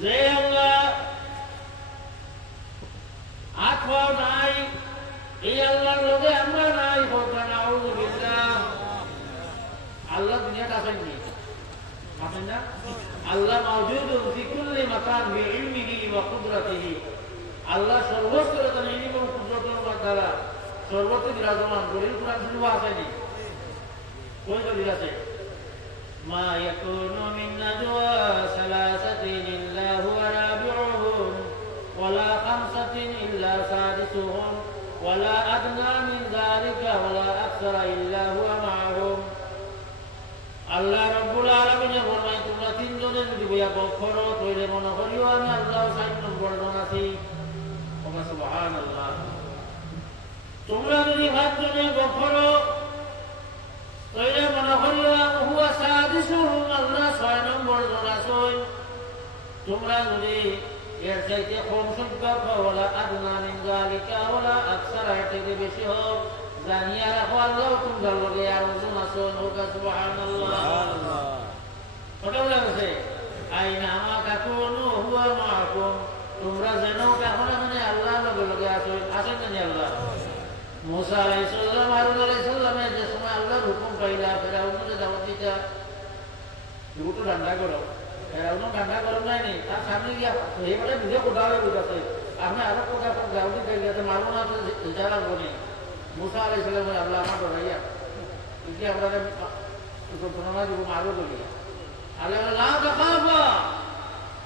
যে আল্লাহ আত্মা নাই এই আল্লাহর লোকে আমরা নাই আল্লাহ দুনিয়াতে আসেননি আসেন না আল্লাহ মাওজুদুন ফি কুল্লি মাকান বিইলমিহি ওয়া কুদরাতিহি আল্লাহ সর্বত্র তার ইলম ও কুদরতের দ্বারা সর্বত্র বিরাজমান দলিল কোরআন শরীফে আসেনি কোন দলিল আছে মা ইয়াকুনু মিন নাজওয়া সালাসাতিন ইল্লা হুয়া রাবিউহুম ওয়ালা খামসাতিন ইল্লা সাদিসুহুম ওয়ালা আদনা মিন যালিকা ওয়ালা আকসারা ইল্লা হুয়া মাআহুম আল্লাহ রাব্বুল আলামিন ফরমায় তোমরা তিনজনে যদি বইয়া বখরো তৈরি মনে করিও আমি আল্লাহ ৬০ নম্বর জন আছি ওমা সুবহানাল্লাহ তোমরা যদি ৫ জনে বখরো তৈরি মনে করিও হুয়া সাদিসুহুম আল্লাহ ৬ নম্বর জন আছেন তোমরা যদি এর চাইতে কম সংখ্যক ওয়ালা আদনা মিন যালিকা ওয়ালা আকসারা এর থেকে বেশি হোক জানিয়া রাখো আল্লাহ তোমার লগে আর ওজন আছেন ওকা সুবহানাল্লাহ কথা বলা গেছে আইনা মা তাকুনু হুয়া মাআকুম তোমরা যেন কখন মানে আল্লাহ লগে লগে আছেন আছেন না আল্লাহ মুসা আলাইহিস সালাম হারুন আলাইহিস সালামের যে সময় আল্লাহর হুকুম পাইলা ফেরাউনের দাওয়াত দিতা দুটো ঠান্ডা করো ফেরাউন ঠান্ডা গরম নাই তার সামনে গিয়া এইবারে নিজে কোদালে বুঝাছে আপনি আরো কোদা দাওয়াত দিতে গিয়েছে মারবো না তো যারা বলি মুসা আলাইহিস সালাম আল্লাহ আমার ডরাইয়া কি আমরা ঘটনা দিব মারবো বলি আল্লাহ লা তাখাফা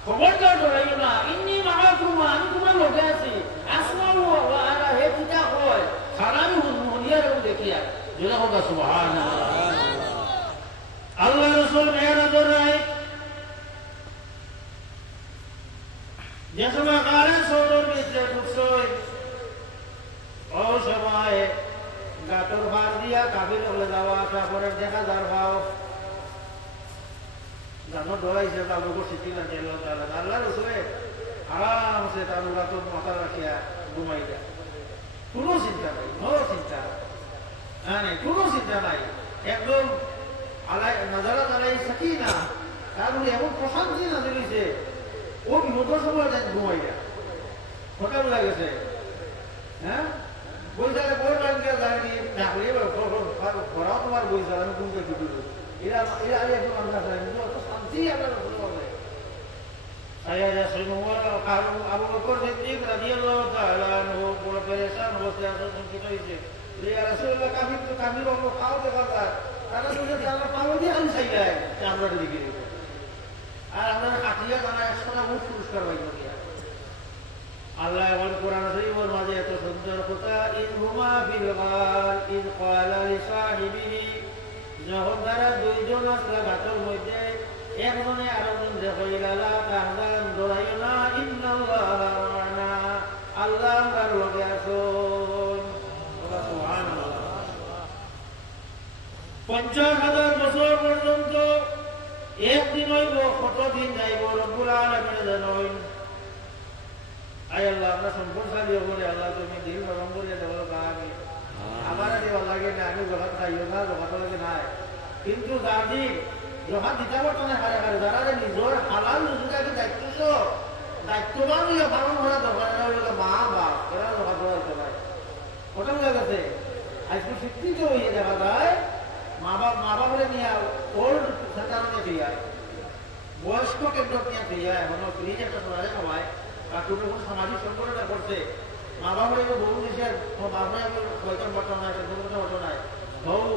খবরদার ডরাইও না ইন্নী মাআকুম আমি তোমার লগে আছি আসমাউ ওয়া আরা হে পিতা হয় সারামি হুনিয়া রে দেখিয়া যেটা হোক সুবহানাল্লাহ আল্লাহ রাসূল মেরাজ রাই যে সময় কারে সৌরর ভিতরে ঢুকছই ও সময় গাটর ভার দিয়া কাবির হলে যাওয়া আসা করে দেখা যার ভাও জানো ডরাইছে তাহলে বসেছি না গেল তাহলে আল্লাহ রসুলে আরামসে তার ওরা তো মাথা রাখিয়া ঘুমাই যায় কোনো চিন্তা নাই কোনো চিন্তা নাই কোনো চিন্তা নাই একদম আলাই নাজারা আলাই থাকি না তার এমন প্রশান্তি না দিয়েছে ও বিপদের সময় ঘুমাই যায় কথা বলা গেছে হ্যাঁ বই চালে বই বাড়িতে দাঁড়িয়ে ডাকলে পড়াও তোমার বই চাল আমি ঘুমতে ছুটি এরা এরা আগে একটু মানুষ আসে অত শান্তি আমরা বলে saya semua kalau Abu Bakar Siddiq radhiyallahu taala anhu bolo peresan অবস্থায় আছেন kita হইছে ইয়া রাসূলুল্লাহ কাফির বলো খাও দেখা যায় তারা বলে তারা পাও দিয়ে আন চাইলাই আমরা দিকে আর আমরা কাটিয়া তারা 100টা মুখ পুরস্কার পাইবো আল্লাহ এবং কোরআন শরীফের মাঝে এত সুন্দর কথা ইনহুমা ফিল গাল ইন ক্বালা লি সাহিবিহি যখন তারা দুইজন আসলা ঘাটের মধ্যে একজনে আরেকজন দেখো ইলালা তাহজান দৌড়াইও না ইন্নাল্লাহ মা'না আল্লাহ আমার লগে আছেন সুবহানাল্লাহ 50,000 বছর পর্যন্ত একদিন হইব কতদিন যাইব রব্বুল আলামিন জানেন আয় আল্লাহ আমরা সম্পূর্ণশালী বলে আল্লাহ তুমি দিল নরম করে দেবো কামি আমার আর ভালো লাগে না আমি জগৎ খাইও না জগৎ লাগে নাই কিন্তু দাদি জগৎ দিতে পারতো না হারে হারে যারা নিজের হালাল রুজিটাকে দায়িত্ববান হইয়া পালন করা দরকার না হইলে মা বাপ এরা জগৎ হইতে পারে ওটা বোঝা গেছে আজকে শিক্ষিত হইয়া দেখা যায় মা বাপরে নিয়ে ওল্ড সেন্টারে দিয়ে বয়স্ক কেন্দ্র নিয়ে দিয়ে এখনো ফ্রিজ একটা শোনারে সবাই বা কোনো সামাজিক সংগঠনটা করছে মা বাবার বহু দেশের বাবা কয়েকজন ঘটনায় ঘটনায় বহু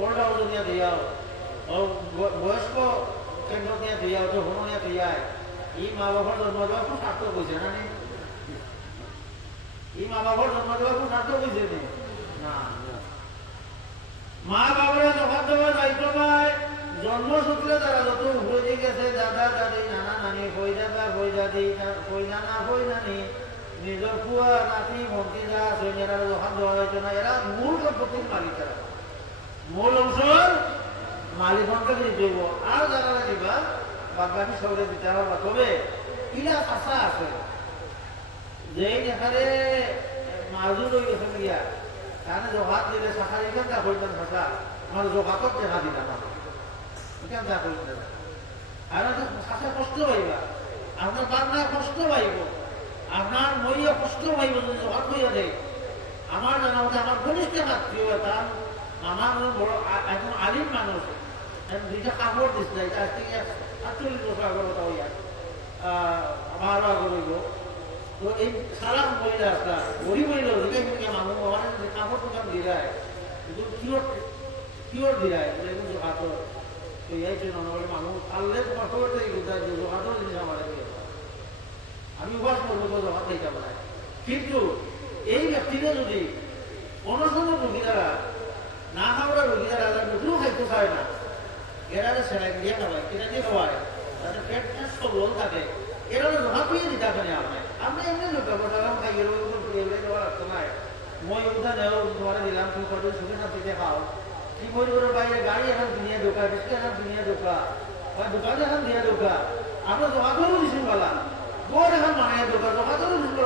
ওল্ড হাউস নিয়ে দিয়াও বয়স্ক কেন্দ্র নিয়ে দিয়াও তো হনো নিয়ে দিয়ায় এই মা বাবার জন্ম দেওয়া খুব সার্থক হয়েছে না নি এই মা বাবার জন্ম দেওয়া খুব সার্থক হয়েছে না মা বাবারা জবাব দেওয়ার দায়িত্ব পায় জন্মসূত্রে তারা যত উপরে গেছে দাদা দাদি নানা নানি বই দাদা বই দাদি বই নানা বই নানি নিজের পুয়া নাতি মন্ত্রী যা আছে এরা জবাব দেওয়া হয়েছে না এরা মূল সম্পত্তির মালিকেরা মূল অংশের মালিক অংশ দিব আর যারা দিবা বাকি সবরে দিতে হবে তবে কিলা আশা আছে যে এখানে মাজুর হয়ে গেছে গিয়া কারণ জবাব দিলে শাখা এখান তা করবেন ভাষা আমার জবাবত দেখা দিলাম এখান তা করবেন আর শাখা কষ্ট পাইবা আপনার বাংলা কষ্ট পাইব আপনার মইয়া কষ্ট পাইব যদি জবাব হইয়া দেয় আমার জানা মতে আমার ঘনিষ্ঠ আত্মীয় তার আমার বড় একজন আলিম মানুষ দুইটা কাপড় দিচ্ছে আজ থেকে 48 বছর আগর কথা হইয়া আমার আগর হইব তো এই খারাপ মহিলা একটা গরিব মহিলা মানুষ আমার কাপড় দোকান দিরায় কিন্তু কিওর দিরায় হাতর তো এই জন্য মানুষ আনলে তোমার খবর থেকে হাতর জিনিস আমার আমি উপাস করবো তো জমা খাইতে পারে কিন্তু এই ব্যক্তিরা যদি অনশন রোগীরা না খাওয়া রোগীরা নতুন খাইতে চায় না এরা সেলাই দিয়ে খাওয়ায় কিনা দিয়ে খাওয়ায় তাদের পেটটা সবল থাকে এরা জমা পেয়ে দিতে পারে আপনি এমনি ব্যবসা খাইয়ে দেওয়ার রাখতে নাই মই উদাহরণ তোমার দিলাম তুমি কত সুখে শান্তিতে খাও কি মরিবরের বাইরে গাড়ি এখন দুনিয়া ঢোকা বিস্কুট এখন দুনিয়া ঢোকা বা দোকানে এখন দিয়া ঢোকা আমরা জমা করেও দিচ্ছি বলা বোর্ড এখন মানায় ঢোকা জমা করেও দিচ্ছিল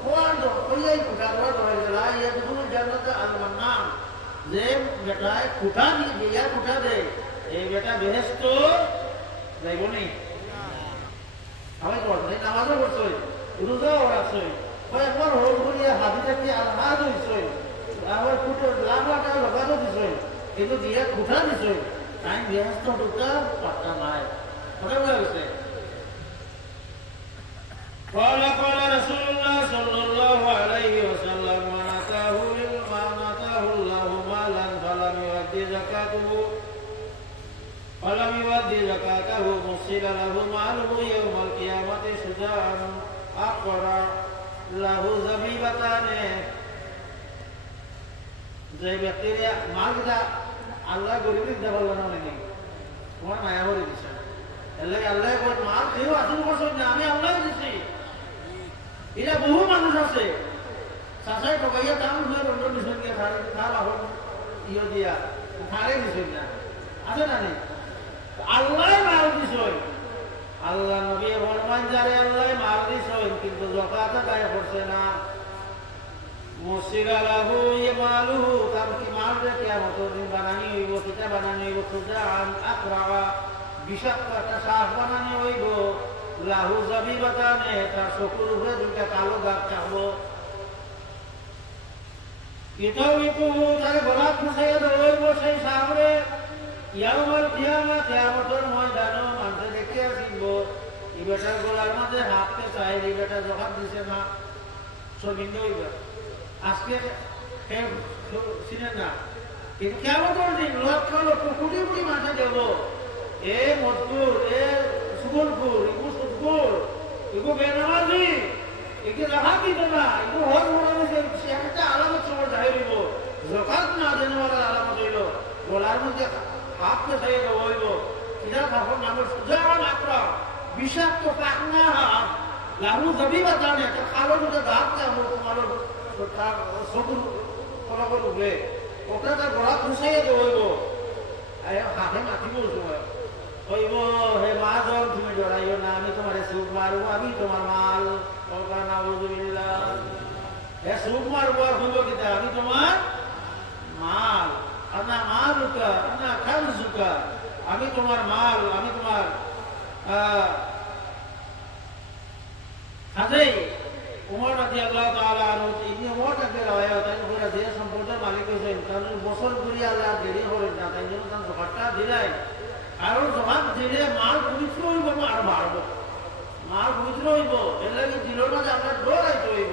খোয়ার কইয়াই ফুটা করা ধরা গেল ইয়া দুপুর জান্নাতে আলমান নাম যে বেটায় ফুটা দিয়ে দিয়া ফুটা দেয় এই বেটা বেহেস্ত যাইব নি আমি করছি নামাজও করছই রোজাও রাখছই একবার হল করিয়া হাতি থাকি হাত হইছই আবার ফুটো লাখ লাখ টাকা লগাতো দিছই কিন্তু দিয়া ফুটা দিছই তাই বেহেস্ত ঢুকা পাত্তা নাই কথা বলা গেছে قال رسول الله صلى الله عليه وسلم من آتاه الله مالا فلم يؤدي زكاته مثل له ماله يوم القيامة شجاعا أقرع له زبيبتان যে ব্যক্তির মাল যেটা আল্লাহ গরিবের দেওয়া বলো নাকি তোমার মায়া করে দিচ্ছে আল্লাহ মাল কেউ আসল করছেন না আমি আল্লাহ দিচ্ছি এরা বহু মানুষ আছে চাষাই ঠকাইয়া দাম হয়ে রন্ধ দিচ্ছেন তার আবার ইয়ে দিয়া ধারে দিচ্ছেন না আছে না নেই আল্লাহ মাল দিছই আল্লাহ নবী ফরমান যারে আল্লাহ মাল দিছই কিন্তু যাকাত আদায় করছে না মুসিরালাহু ইয়ামালুহু তার কি মাল রে কিয়ামতের দিন বানানি হইব কিতা বানানি হইব সুজান আকরা বিষাক্ত একটা সাপ বানানি হইব লাহু জাবিবাতানে তার চকুর উপরে দুটা কালো দাগ থাকবো এটাও একটু তাকে গলা ফুসাইয়া ধরব সেই সামনে ইয়ামাল কিয়ামতের ময়দানে মানুষ দেখে আসিব এই বেটার গলার মধ্যে হাতকে চাই এই বেটা জবাব দিছে না সবিন্দ হইবা আজকে ছিলেন না কিন্তু কিয়ামতের দিন লক্ষ লক্ষ কোটি কোটি মানুষ দেব এ মজদুর এ সুগলপুর এগু সুদপুর এগু বেনামাজি একে রাহা দিত না এগু হজ মনে সে একটা আলামত সময় যাই হইব জকাত না দেওয়ার আলামত হইল গলার মধ্যে হাতকে চাইয়ে দেওয়া হইব ইদা খাফর নামে সুজা মাত্র বিষাক্ত পাখনা লাহু জবিবা জানে তো খালো দুটো দাঁতটা আমার তোমার তার সবুর ফলাফল উঠবে ওটা তার গড়া খুঁচাইয়ে দেবো হাতে মাতি বলছো কইব হে মাজন তুমি ডরাইও না আমি তোমারে সুখ মারবো আমি তোমার মাল নাউযুবিল্লাহ হে সুখ মারবো আর হইব কিতা আমি তোমার মাল আনা মালুকা আনা খানজুকা আমি তোমার মাল আমি তোমার খাদেই উমর রাদিয়াল্লাহু তাআলা আনহু ইবনে উমর থেকে রাওয়ায়াত তাই করে যে সম্পদের মালিক হইছেন কারণ বছর ঘুরি আল্লাহ দেরি করে না তাই জন্য তার জকাতটা দিলাই আর জকাত দিলে মাল পবিত্র হইব আর বাড়ব মাল পবিত্র হইব এর লাগি দিল না যে আমরা ডরাইতে হইব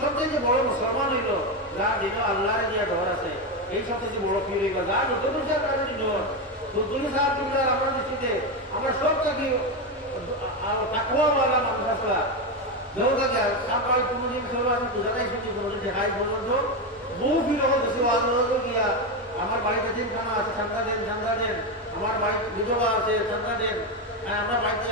সবথেকে বড় মুসলমান হইল যা দিল আল্লাহর যে ডর আছে এই সবথেকে বড় কি হইব যা যত পয়সা কারণে ডর তো তুমি সাহেব তোমরা আমরা দিতে আমরা সব থাকি তাকওয়াওয়ালা মানুষ আসলা দৌড়াকে সকাল কোনোদিন চলো আমি বুঝাই শুনি কোনোদিন দেখাই পর্যন্ত বহু বিরহ বেশি আন্দোলন গিয়া আমার বাড়িতে দিন খানা আছে ঠান্ডা দেন আমার বাড়ি বিধবা আছে ঠান্ডা দেন আমার বাড়িতে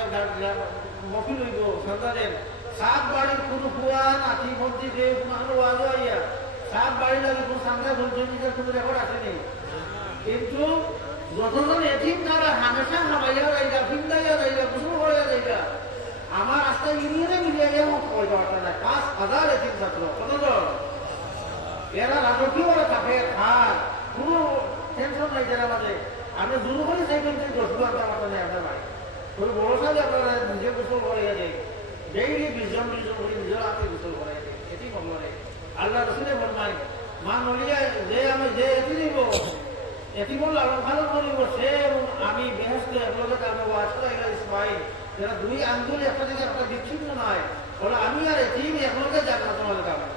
মফিল হইব ঠান্ডা দেন সাত বাড়ির কোনো কুয়া নাতি মন্ত্রী দেব কোনো ওয়াজ আইয়া সাত বাড়ি লাগে কোনো ঠান্ডা বলছে নিজের কোনো রেকর্ড আসেনি কিন্তু যতজন এটিম তারা হামেশা হামাইয়া যাইগা ফিন্দাইয়া যাইগা কুসুম করিয়া যাইগা আমার রাস্তায় ইউনিয়নে মিলিয়ে গিয়ে মত করে দেওয়াটা নাই 5,000 এতিম ছাত্র কতজন এরা রাজকীয় ওরা থাকে খান কোনো টেনশন নাই যারা মাঝে আপনি দূর করে চাইবেন যে 10 ঘন্টা মতো নেই আপনার ভাই ওই বড় সাথে আপনারা নিজে গোসল করিয়া দেয় ডেইলি 20 জন করে নিজের হাতে গোসল করাই দেয় এটি কম করে আল্লাহ রসুলে ফরমাই মা নলিয়া যে আমি যে এটি দিব এটি বললো আল্লাহ ভালো করিব সে এবং আমি বেহেস্তে একলগে তার ওয়াসটা ইসমাইল যারা দুই আঙ্গুল একটা থেকে একটা বিচ্ছিন্ন নয় বলে আমি আর এটিম একলগে যাবো তোমাদের কাছে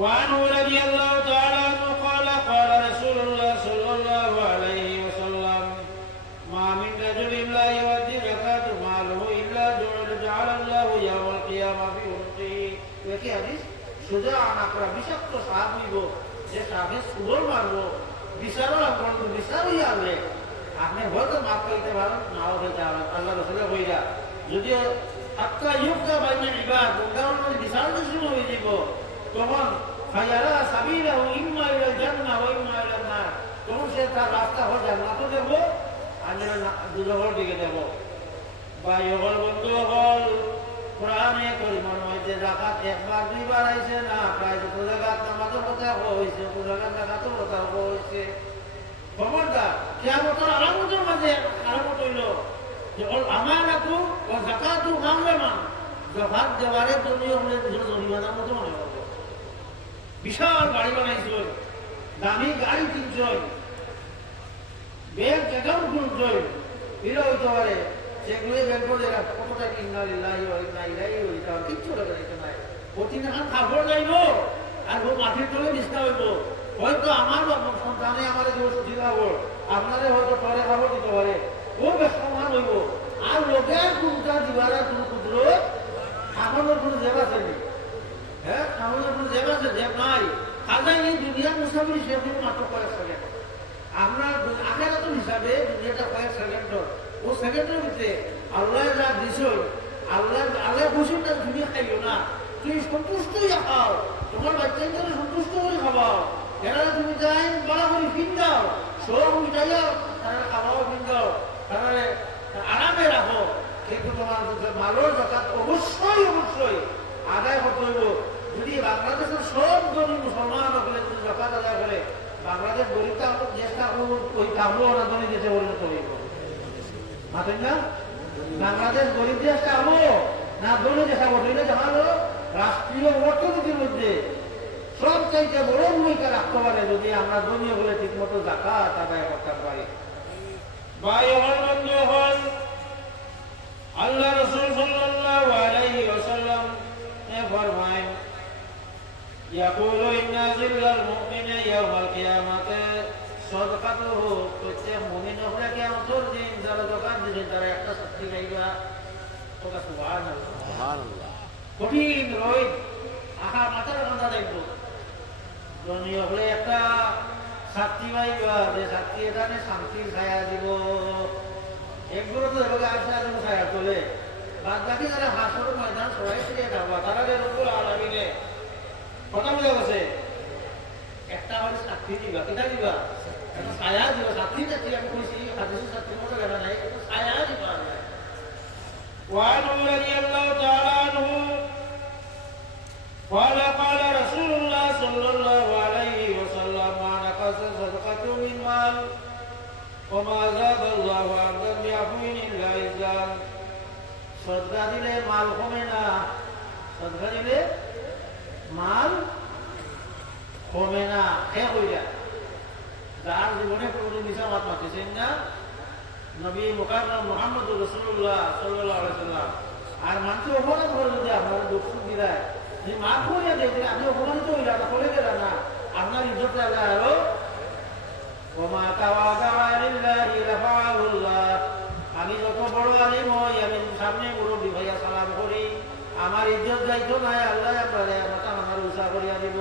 وعنه رضي الله تعالى عنه قال قال رسول الله صلى الله عليه وسلم ما من رجل لا يؤدي زكاة ماله إلا جعل الله يوم القيامة في عنقه وكي حديث সুজা আমরা বিষাক্ত সাপ নিব যে সাপে সুদর মারবো বিচারও রাখবো বিচারই আসবে আপনি হয়তো মাপ পাইতে পারেন নাও হইতে পারেন আল্লাহ রসুলের হইয়া যদিও আত্মা ইউক্তা বাইনা ইবাদ বন্দার বিচারটা শুরু হয়ে যাব তখন ফায়ারা সাবিলা ইম্মা ইলা জান্নাহ ওয়া ইম্মা ইলা নার তখন সে তার রাস্তা হয় জান্নাতও দেব আর দুজহর দিকে দেব বা ইহল বন্ধু হল কোরআনে করিমের মধ্যে যাকাত একবার দুইবার আইছে না প্রায় যত জায়গাত নামাজের কথা হয়েছে কোন জায়গাত জাকাতের কথা হয়েছে খবরদার কিয়ামতের আলামতের মাঝে আলামত হইল যে আমানাতু ওয়া যাকাতু মামলামান যাকাত দেওয়ারে দুনিয়া হলে জরিমানার মতো মনে হবে বিশাল বাড়ি বানাইছিল দামি গাড়ি কিনছিল ব্যাংক অ্যাকাউন্ট খুলছিল এরা হইতে পারে যেগুলো ব্যাংকের এরা কত টাকা ইন্না লিল্লাহি ওয়া ইন্না ইলাইহি রাজিউন কিচ্ছু লাগে নাই প্রতিদিন খাবার যাইব আর ও মাটির তলে বিছনা হইব হয়তো আমার সন্তানে আমার যে ওষুধ খাবো আপনারে হয়তো পরে খাবার দিতে পারে ও বেশ সমান হইব আর লোকের কোনটা দিবার কোনো ক্ষুদ্র খাবানোর কোনো জেব আছে নি হ্যাঁ খাবানোর কোনো জেব আছে জেব নাই খাজাই এই দুনিয়ার মুসাফির হিসেবে মাত্র কয়েক সেকেন্ড আমরা আখেরাতের হিসাবে দুনিয়াটা কয়েক সেকেন্ড ও সেকেন্ডের ভিতরে আল্লাহ যা দিছ আল্লাহ খুশি না তুমি খাইও না তুমি সন্তুষ্ট হইয়া খাও তোমার বাচ্চাদের সন্তুষ্ট করে খাওয়াও এরা তুমি যাই বলা করে ফিন দাও সব উঠাইয়া তারা খাওয়াও ফিন দাও তারা আরামে রাখো কিন্তু তোমার মালোর জাকাত অবশ্যই আদায় করতে হইব যদি বাংলাদেশের সব গরিব মুসলমান হলে যদি জাকাত আদায় করে বাংলাদেশ গরিবটা চেষ্টা করবো ওই কামড় অনাদনে যেতে পরিণত হইব মাতেন না বাংলাদেশ গরিব দেশটা হবো না দলে দেখা বসে জানালো রাষ্ট্রীয় অর্থনীতির মধ্যে সব চাইতে বড় ভূমিকা রাখতে পারে যদি আমরা ধনীয় বলে ঠিক মতো জাকাত আদায় করতে পারি আল্লাহ রাসূল সাল্লাল্লাহু আলাইহি ওয়াসাল্লাম ফরমায় ইয়াকুলু ইন্না জিল্লাল মুমিনি ইয়াওমাল কিয়ামাতি সাদাকাতুহু প্রত্যেক মুমিন হলে কিয়ামতের দিন যারা দোকান দিবে তারা একটা শক্তি পাইবা ওটা সুবহানাল্লাহ কঠিন রোদ আহা মাথার গন্ধা দেখবো ধনী হলে একটা শান্তি পাইবা যে শান্তি এখানে শান্তির ছায়া দিব একগুলো তো এভাবে আসা যেন ছায়া তোলে বাদ বাকি যারা হাসর ময়দান সবাই ফিরে যাবা তারা যে রব্বুল আলামিনে কথা বোঝা গেছে একটা হলে শান্তি দিবা কিনা দিবা একটা ছায়া দিবা শান্তি যাচ্ছি আমি কইছি হাদিসের শান্তির মতো জানা নাই একটা ছায়া দিবা وعنه رضي الله تعالى عنه قال قال رسول الله صلى الله عليه وسلم ما نقص صدقة من مال وما زاد الله عبدا بعفو إلا إزار সদকা দিলে মাল কমে না সদকা দিলে মাল কমে না শেষ হয়ে যায় যার জীবনে কোনো মিশা মাত মাতিছেন না নবী মুকাররম মুহাম্মদুর রাসূলুল্লাহ সাল্লাল্লাহু আলাইহি ওয়াসাল্লাম আর মানুষ অপরাধ করে যদি আপনারা দুঃখ দিলায় যে মাফ করে দেখলে আপনি অপমানিত হইলে না বলে গেলেন না আপনার ইজ্জত লাগে আরো ওমা তাওয়াদা লিল্লাহি রাফাহুল্লাহ আমি যত বড় আলিম হই আমি সামনে মুরব্বী ভাইয়া সালাম করি আমার ইজ্জত যাইতো নাই আল্লাহ আপনারে আমার উৎসাহ করিয়া দিব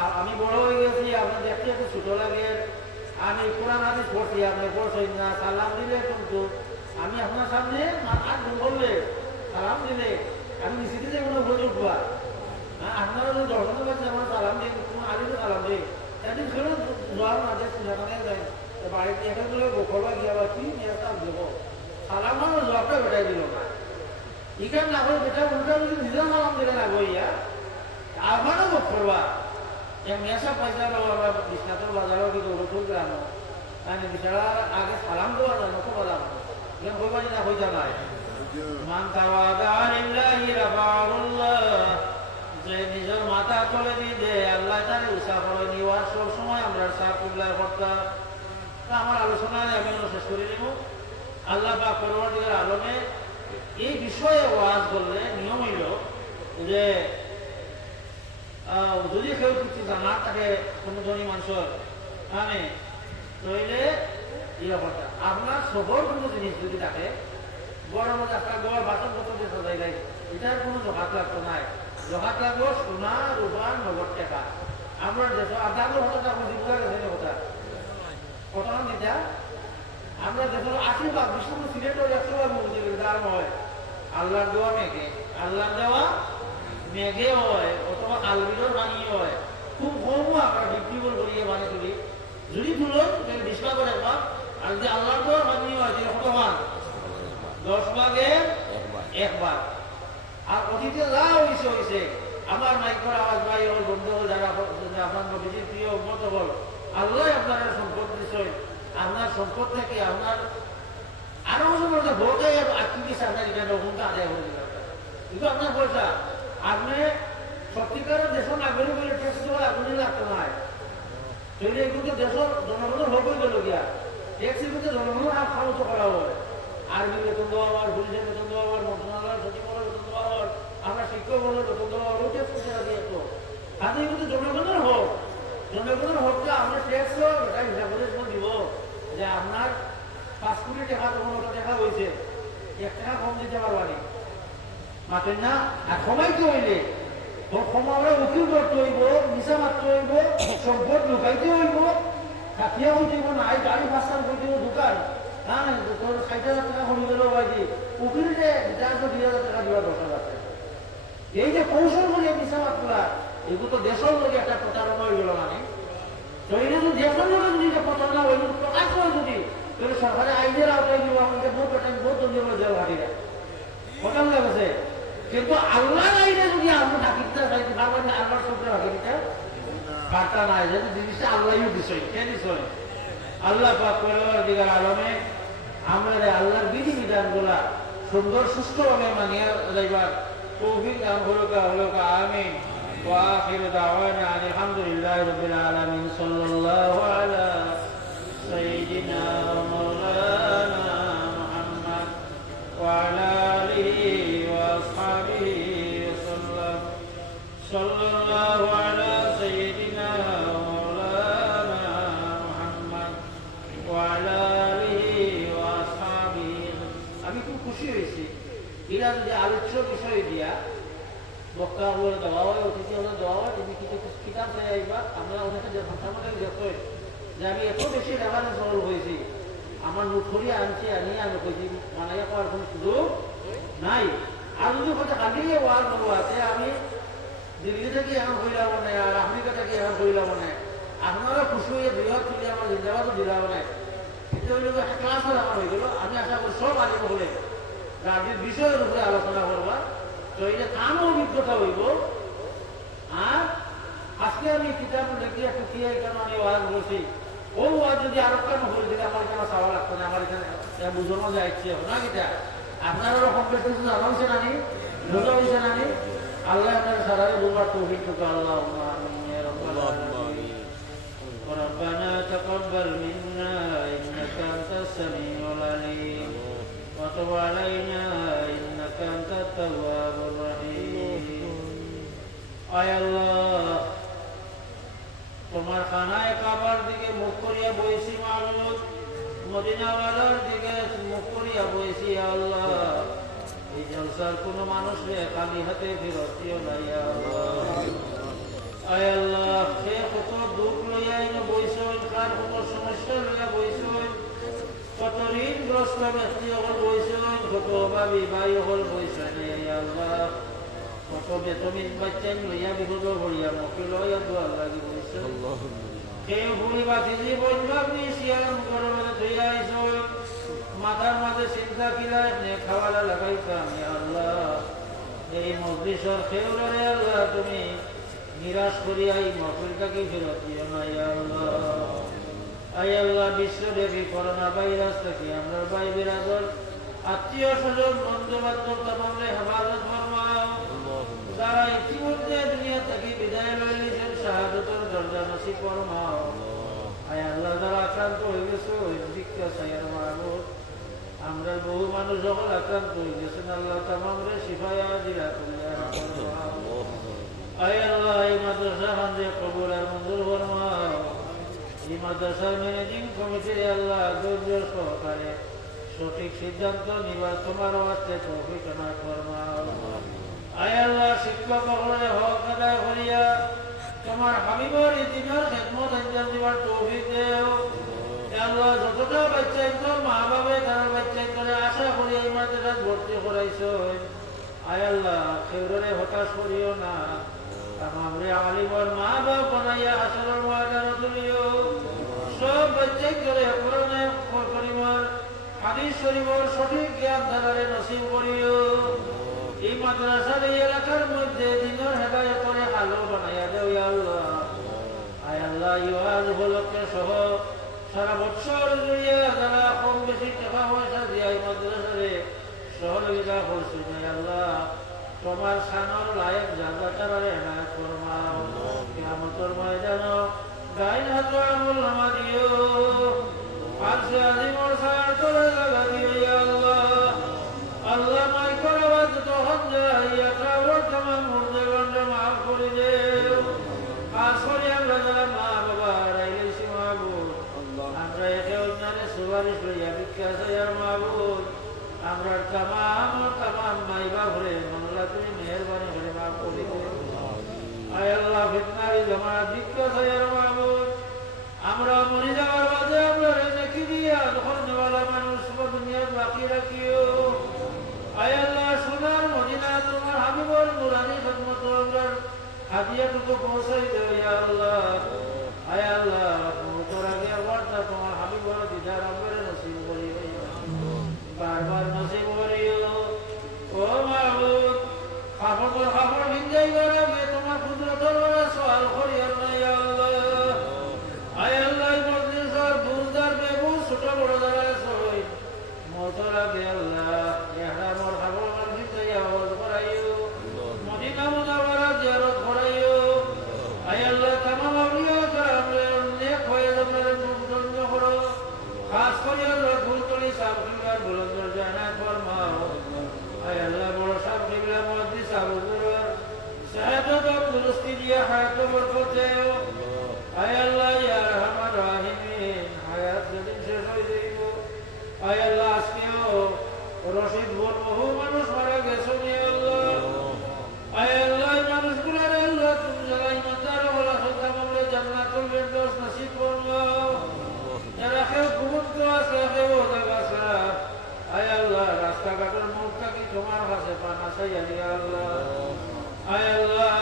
আর আমি বড় হয়ে গেছি আপনার দেখতে একটু ছোট লাগে আমি কোরআন হাদিস পড়ছি আপনি পড়ছেন না সালাম দিলে কিন্তু আমি আপনার সামনে আর বললে সালাম দিলে আমি নিশ্চিত যে কোনো ভুল উঠবা আপনারা যদি দর্শনের কাছে আমার সালাম দিই কোনো আলিমে সালাম দিই একদিন ফেরত যাওয়ার মাঝে সিনেমানে যায় বাড়িতে এখানে বলে গোখবা গিয়া বা কি নিয়ে তার দেবো সালাম আমার জবটা বেটাই দিল না ইখান না করে বেটা উল্টা যদি নিজের সালাম দিলে না বইয়া আমারও গোখ করবা এক মেসা পয়সা আমরা বিশ্বনাথের বাজারও কি গৌরতুল গ্রাম মানে বিচারা আগে সালাম দেওয়া যায় নতুন বাজার যেন বইবা না হইতা নাই মান তাওয়াদা লিল্লাহি রাফাহুল্লাহ যে নিজের মাথা চলে দিয়ে আল্লাহ তারে উৎসাহ করে নিওয়ার সব সময় আমরা সাকুল্লাহ করতাম আমার আলোচনায় আমি শেষ করে নেব আল্লাহ পাক পরবর্তীকার আলমে এই বিষয়ে ওয়াজ করলে নিয়ম হইল যে যদি কেউ কিছু জানা থাকে কোনো ধনী মানুষের আমি নইলে ইয়ে কথা আপনার সবর কোনো জিনিস যদি থাকে গড়ের মধ্যে আপনার গড় বাসন পত্র দিয়ে সজাই যায় এটার কোনো জহাত লাগতো নাই জহাত লাগবো সোনা রূপা নগদ টাকা আমরা দেশ আধা হঠাৎ আপনার জীবিকা গেছে কথা কথা দিতা আমরা দেখো ৮০ ভাগ বিষ্ণু সিলেটের ১০০ ভাগ মুখে দাম হয় আল্লাহর দেওয়া মেঘে আল্লাহর দেওয়া মেঘে হয় অথবা আলবিরর বানিয়ে হয় খুব কমও আমরা বিক্রি করিয়ে বানিয়ে তুলি যদি তুলো তাহলে ২০ ভাগের একবার আর যদি আল্লাহর দেওয়া বানিয়ে হয় তাহলে কত ভাগ ১০ ভাগের একবার আর অতীতে যা হয়েছে আমার মাইকর আওয়াজ ভাই হল বন্ধু হল যারা আপনার নবীজির প্রিয় উন্মত হল আল্লাহ আপনার সম্পদ দিচ্ছেন আপনার সম্পদ থেকে আপনার আরো মধ্যে ভোটে আত্মীয় আপনার এখানে ওখানটা আদায় হয়ে যাবে কিন্তু আপনার পয়সা আপনি সত্যিকারের দেশের নাগরিক বলে ট্যাক্স দেওয়া এখনই লাগতো না তাহলে এগুলো দেশের জনগণের হোক হয়ে গেল গিয়া ট্যাক্সের মধ্যে জনগণের হাত খরচ করা হয় আর্মি বেতন দেওয়া হওয়ার পুলিশের বেতন দেওয়া হওয়ার মন্ত্রণালয়ের সচিবালয়ের বেতন দেওয়া হওয়ার আমরা শিক্ষক বলে বেতন দেওয়া হওয়ার ট্যাক্স পয়সা দিয়ে তো তাতে কিন্তু জনগণের হোক জনগণের হকটা আমরা ট্যাক্স এটা হিসাব করে দিব যে আপনার ৫ কোটি টাকা যখন ওটা দেখা হয়েছে ১ টাকা কম দিতে পারবানি মাতেন না আর সময়কে হইলে সময় আমরা উকিল করতে হইব নিশা মারতে হইব সম্পদ লুকাইতে হইব থাকিয়া হইতে হইব নাই গাড়ি ভাস্তান করতে হইব দোকান হ্যাঁ ৬০,০০০ টাকা হয়ে গেল বাইরে উকিলকে ২০০০ টাকা দেওয়া দরকার আছে এই যে কৌশল বলে নিশা মাত্রা এগুলো তো দেশের লোক একটা প্রচারণা হয়ে গেল মানে তো এই যদি দেশের লোক যদি প্রচারণা হয়ে প্রকাশ হয় যদি তাহলে সরকারের আইনের আওতায় দিব আমাদের বহুত জন্য জেল হারিয়ে কথা লাগছে কিন্তু আল্লাহর আইনে যদি আমরা থাকিতে চাইতে পারবেন না আল্লাহর সূত্রে হাকিতে বার্তা নাই যদি জিনিসটা আল্লাহই বিষয় কে বিষয় আল্লাহ পাক পরবর্তীকার আলমে আমরা আল্লাহর বিধিবিধানগুলা সুন্দর সুষ্ঠুভাবে মানিয়ে যাইবার তৌফিক দান হলুক আমিন وآخر دعوانا أن الحمد لله رب العالمين صلى الله على سيدنا مولانا محمد وعلى آله وأصحابه وسلم صلى الله على سيدنا مولانا محمد وعلى آله وأصحابه আমি খুব খুশি হয়েছি এরা যদি আলোচ্য বিষয় দিয়া বক্তা বলে দেওয়া হয়, অতিথি হলে দেওয়া হয়, তুমি কিছু কিতাব চাই আইবা, আমরা ওখানে যে ভাষামতে দেখই যে আমি এত বেশি রেফারেন্স হয়েছি, আমার নোট করিয়া আনছি, আনিয়ে আমি কইছি মানাইয়া পাওয়ার কোনো সুযোগ নাই। আর যদি কথা খালি ওয়ার করবো আছে, আমি দিল্লি থেকে এখন হইলাম না, আর আমেরিকা থেকে এখন হইলাম না, আপনারা খুশি হয়ে বৃহৎ তুলি আমার জিন্দাবাদও দিলাম না, এটা হইল একটা ক্লাস আমার হয়ে গেল। আমি আশা করি সব আলিম হলে রাজ্যের বিষয়ের উপরে আলোচনা করবা, তো এটা কামও অভিজ্ঞতা হইব। আর আজকে আমি কিতাব লিখি একটু কি কেন আমি ওয়াজ বলছি, ও ওয়াজ যদি আরো কেন হয়ে দিলে আমার কেন চাওয়া লাগতো না, আমার এখানে বুঝানো যাইছে না কিটা আপনারও কম্পিটিশন আরামসে নানি বোঝা হয়েছে নানি। আল্লাহ আপনার সারাই বুঝবার তৌফিক তো আল্লাহ ربنا تقبل منا إنك أنت السميع العليم وتب علينا إنك أنت التواب الرحيم আয় আল্লাহ তোমার খানায় কাবার দিকে মুখ করিয়া বইছি মাবুদ, মদিনাওয়ালার দিকে মুখ করিয়া বইছি আল্লাহ। এই জলসার কোনো মানুষকে খালি হাতে ফেরত দিও না ইয়া আল্লাহ। আয় আল্লাহ সে কত দুঃখ লইয়া এনে বইছেন, কার কত সমস্যা লইয়া বইছেন, কত ঋণগ্রস্ত ব্যক্তি হল বইছেন, কত অভাবী ভাই হল বইছেন ইয়া আল্লাহ। কত বেতমিন বাচ্চান লইয়া বিপদ ভরিয়া মুখে লইয়া দোয়ার লাগি বইছেন। কেউ ভুলি বাতি জীবন ভাবনি শিয়াম গরমে ধুইয়া আইছেন, মাথার মাঝে চিন্তা কিলা এনে খাওয়ালা লাগাইতাম ইয়া আল্লাহ। এই মজলিসের খেউরে আল্লাহ তুমি নিরাশ করিয়া এই মহফিলটাকে ফেরত দিও না ইয়া আল্লাহ। আয় আল্লাহ বিশ্বব্যাপী করোনা ভাইরাস থেকে আমরা ভাই বিরাদর আত্মীয় স্বজন বন্ধু বান্ধব তামামরে হেফাজত ফরমাও। যারা ইতিমধ্যে দুনিয়া থেকে বিদায় লয়ে নিছেন শাহাদতের দরজা নসিব ফরমাও। আয় আল্লাহ যারা আক্রান্ত হয়ে গেছে ওই দীক্ষা সাইয়ার মাহবুব, আমরা বহু মানুষ যখন আক্রান্ত হয়ে গেছেন আল্লাহ তামামরে শিফায়া দিলা করিয়া আয় আল্লাহ এই মাদ্রাসা খানরে কবুল আর মঞ্জুর ফরমাও। এই মাদ্রাসার ম্যানেজিং কমিটির আল্লাহ ধৈর্য সহকারে সঠিক সিদ্ধান্ত নিবার তোমার ওয়াস্তে তৌফিক আনায় ফরমাও। আয় আল্লাহ শিক্ষক মহলে হক আদায় করিয়া তোমার হাবিবর ইতিমার খেদমত আঞ্জাম দিবার তৌফিক দেও। আল্লাহ যতটা বাচ্চা একদম মা বাবা তার বাচ্চা করে আশা করি এই মাদ্রাসা ভর্তি করাইছ। আয় আল্লাহ খেউরে হতাশ করিও না, তামামরে আলিমর মা বাপ বানাইয়া আসরের ময়দানে তুলিও। সব বাচ্চা করে কোরআনে পরিমাণ হাদিস শরীফের সঠিক জ্ঞান ধারারে নসিব করিও। এই মাদ্রাসার এই এলাকার মধ্যে দিনের হেদায়েতের আলো বানাইয়া দেও ইয়া আল্লাহ। আয় আল্লাহ ইওয়াজ উপলক্ষে সহ সারা বছর জুড়িয়া যারা কম বেশি টাকা পয়সা দিয়ে এই মাদ্রাসারে সহযোগিতা করছেন আল্লাহ তোমার সানর লায়ক জায়গা তারারে এনায়েত ফরমাও। কিয়ামতের ময়দানে গাইন হাত আমল নামা দিও, আরশে আজিমর ছায়ার তলে লাগা দিও ইয়া আল্লাহ। আল্লাহ মাই করাবাদ যত হক যায় তাওর तमाम মুরদেগণকে মাফ করে দেও। খাস করে আমরা যারা মা বাবা রাইলেছি মাহবুব, আমরা একে অন্যান্য সুপারিশ লইয়া ভিক্ষা চাইয়ার মাহবুব, আমরা তামাম মাই বাপরে মামলা তুমি মেহরবানি করে মাফ করে দেও। আয় আল্লাহ ফিতনারি জামাত ভিক্ষা চাইয়ার মাহবুব, আমরা মরে যাওয়ার বাদে আমরা নেকি দিয়া যখন নেওয়ালা মানুষ দুনিয়ার বাকি রাখিও। আয় আল্লাহ সোনার মদিনা তোমার হাবিবর নুরানি খিদমত আমরা হাদিয়াটুকু পৌঁছাই দেও ইয়া আল্লাহ। আয় আল্লাহ মওতের আগে আবারটা তোমার হাবিবর দিদার আমরা নসিব করিও, বারবার নসিব করিও। ও মাহবুব খাবার ভিঞ্জাই গড়াবে তোমার কুদরতের বড় সওয়াল করিও না ইয়া আল্লাহ। আয় আল্লাহ মজলিসের বুজদার বেবু ছোট বড় যারা আছে মওতের আগে আল্লাহ ইহরামর খাবার ভিঞ্জাই আওয়াজ করাইও, মদিনা মুনাওয়ারা জিয়ারত করাইও। আয় আল্লাহ तमाम আউলিয়া کرامরে নেক হয়ে যাবে ধন্য করো, খাস করে আল্লাহ ফুলতলি সাবকিলার বুলন্দর জানাত ফরমাও। আয় আল্লাহ বড় সাবকিলা মুহাদ্দিস আবু হুরায়রা শাহাদাত দুরুস্তি দিয়া হায়াত বরকত দেও। আয় আল্লাহ ইয়া আরহামার রাহিমিন হায়াত যেদিন শেষ হয়ে যাইব, আয় আল্লাহ আজকেও রশিদ বহু মানুষ মারা গেছে আল্লাহ। আয় আল্লাহ বাঁচাইয়া দিয়া আল্লাহ আয় আল্লাহ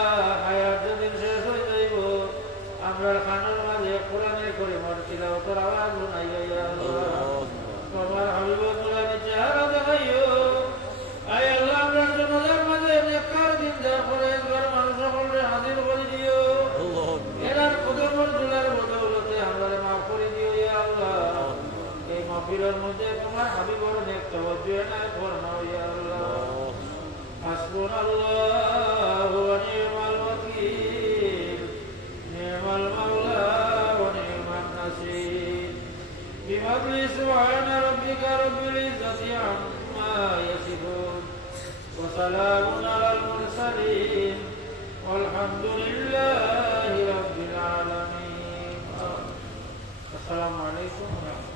হায়াত যেদিন শেষ হয়ে যাইব আমরা খানোর মাঝে কোরআনের করে তিলাওয়াতের আওয়াজ শুনাইয়া ইয়া আল্লাহ তোমার হাবিবের নুরানি চেহারা দেখাইও আয় আল্লাহ আমরা জনতার মাঝে নেককার দিনদার পরেজগার মানুষ সকলকে হাজির করে দিও এনার কদমের দুলার বদৌলতে আমরা মাফ করে দিও ইয়া আল্লাহ এই মাহফিলের মধ্যে তোমার হাবিবর নেক তাওয়াজ্জুহ এনায়েত ফরমাও ইয়া আল্লাহ হাসবুনাল্লাহু ওয়া নি'মাল ওয়াকিল নি'মাল মাওলা ওয়া নি'মান নাসির বিফadli সুবহানা রাব্বিকা রাব্বিল ইজ্জাতি আম্মা ইয়াসিফুন ওয়া সালামুন আলাল মুরসালিন ওয়ালহামদুলিল্লাহি রাব্বিল আলামিন আসসালামু আলাইকুম ওয়া রাহমাতুল্লাহ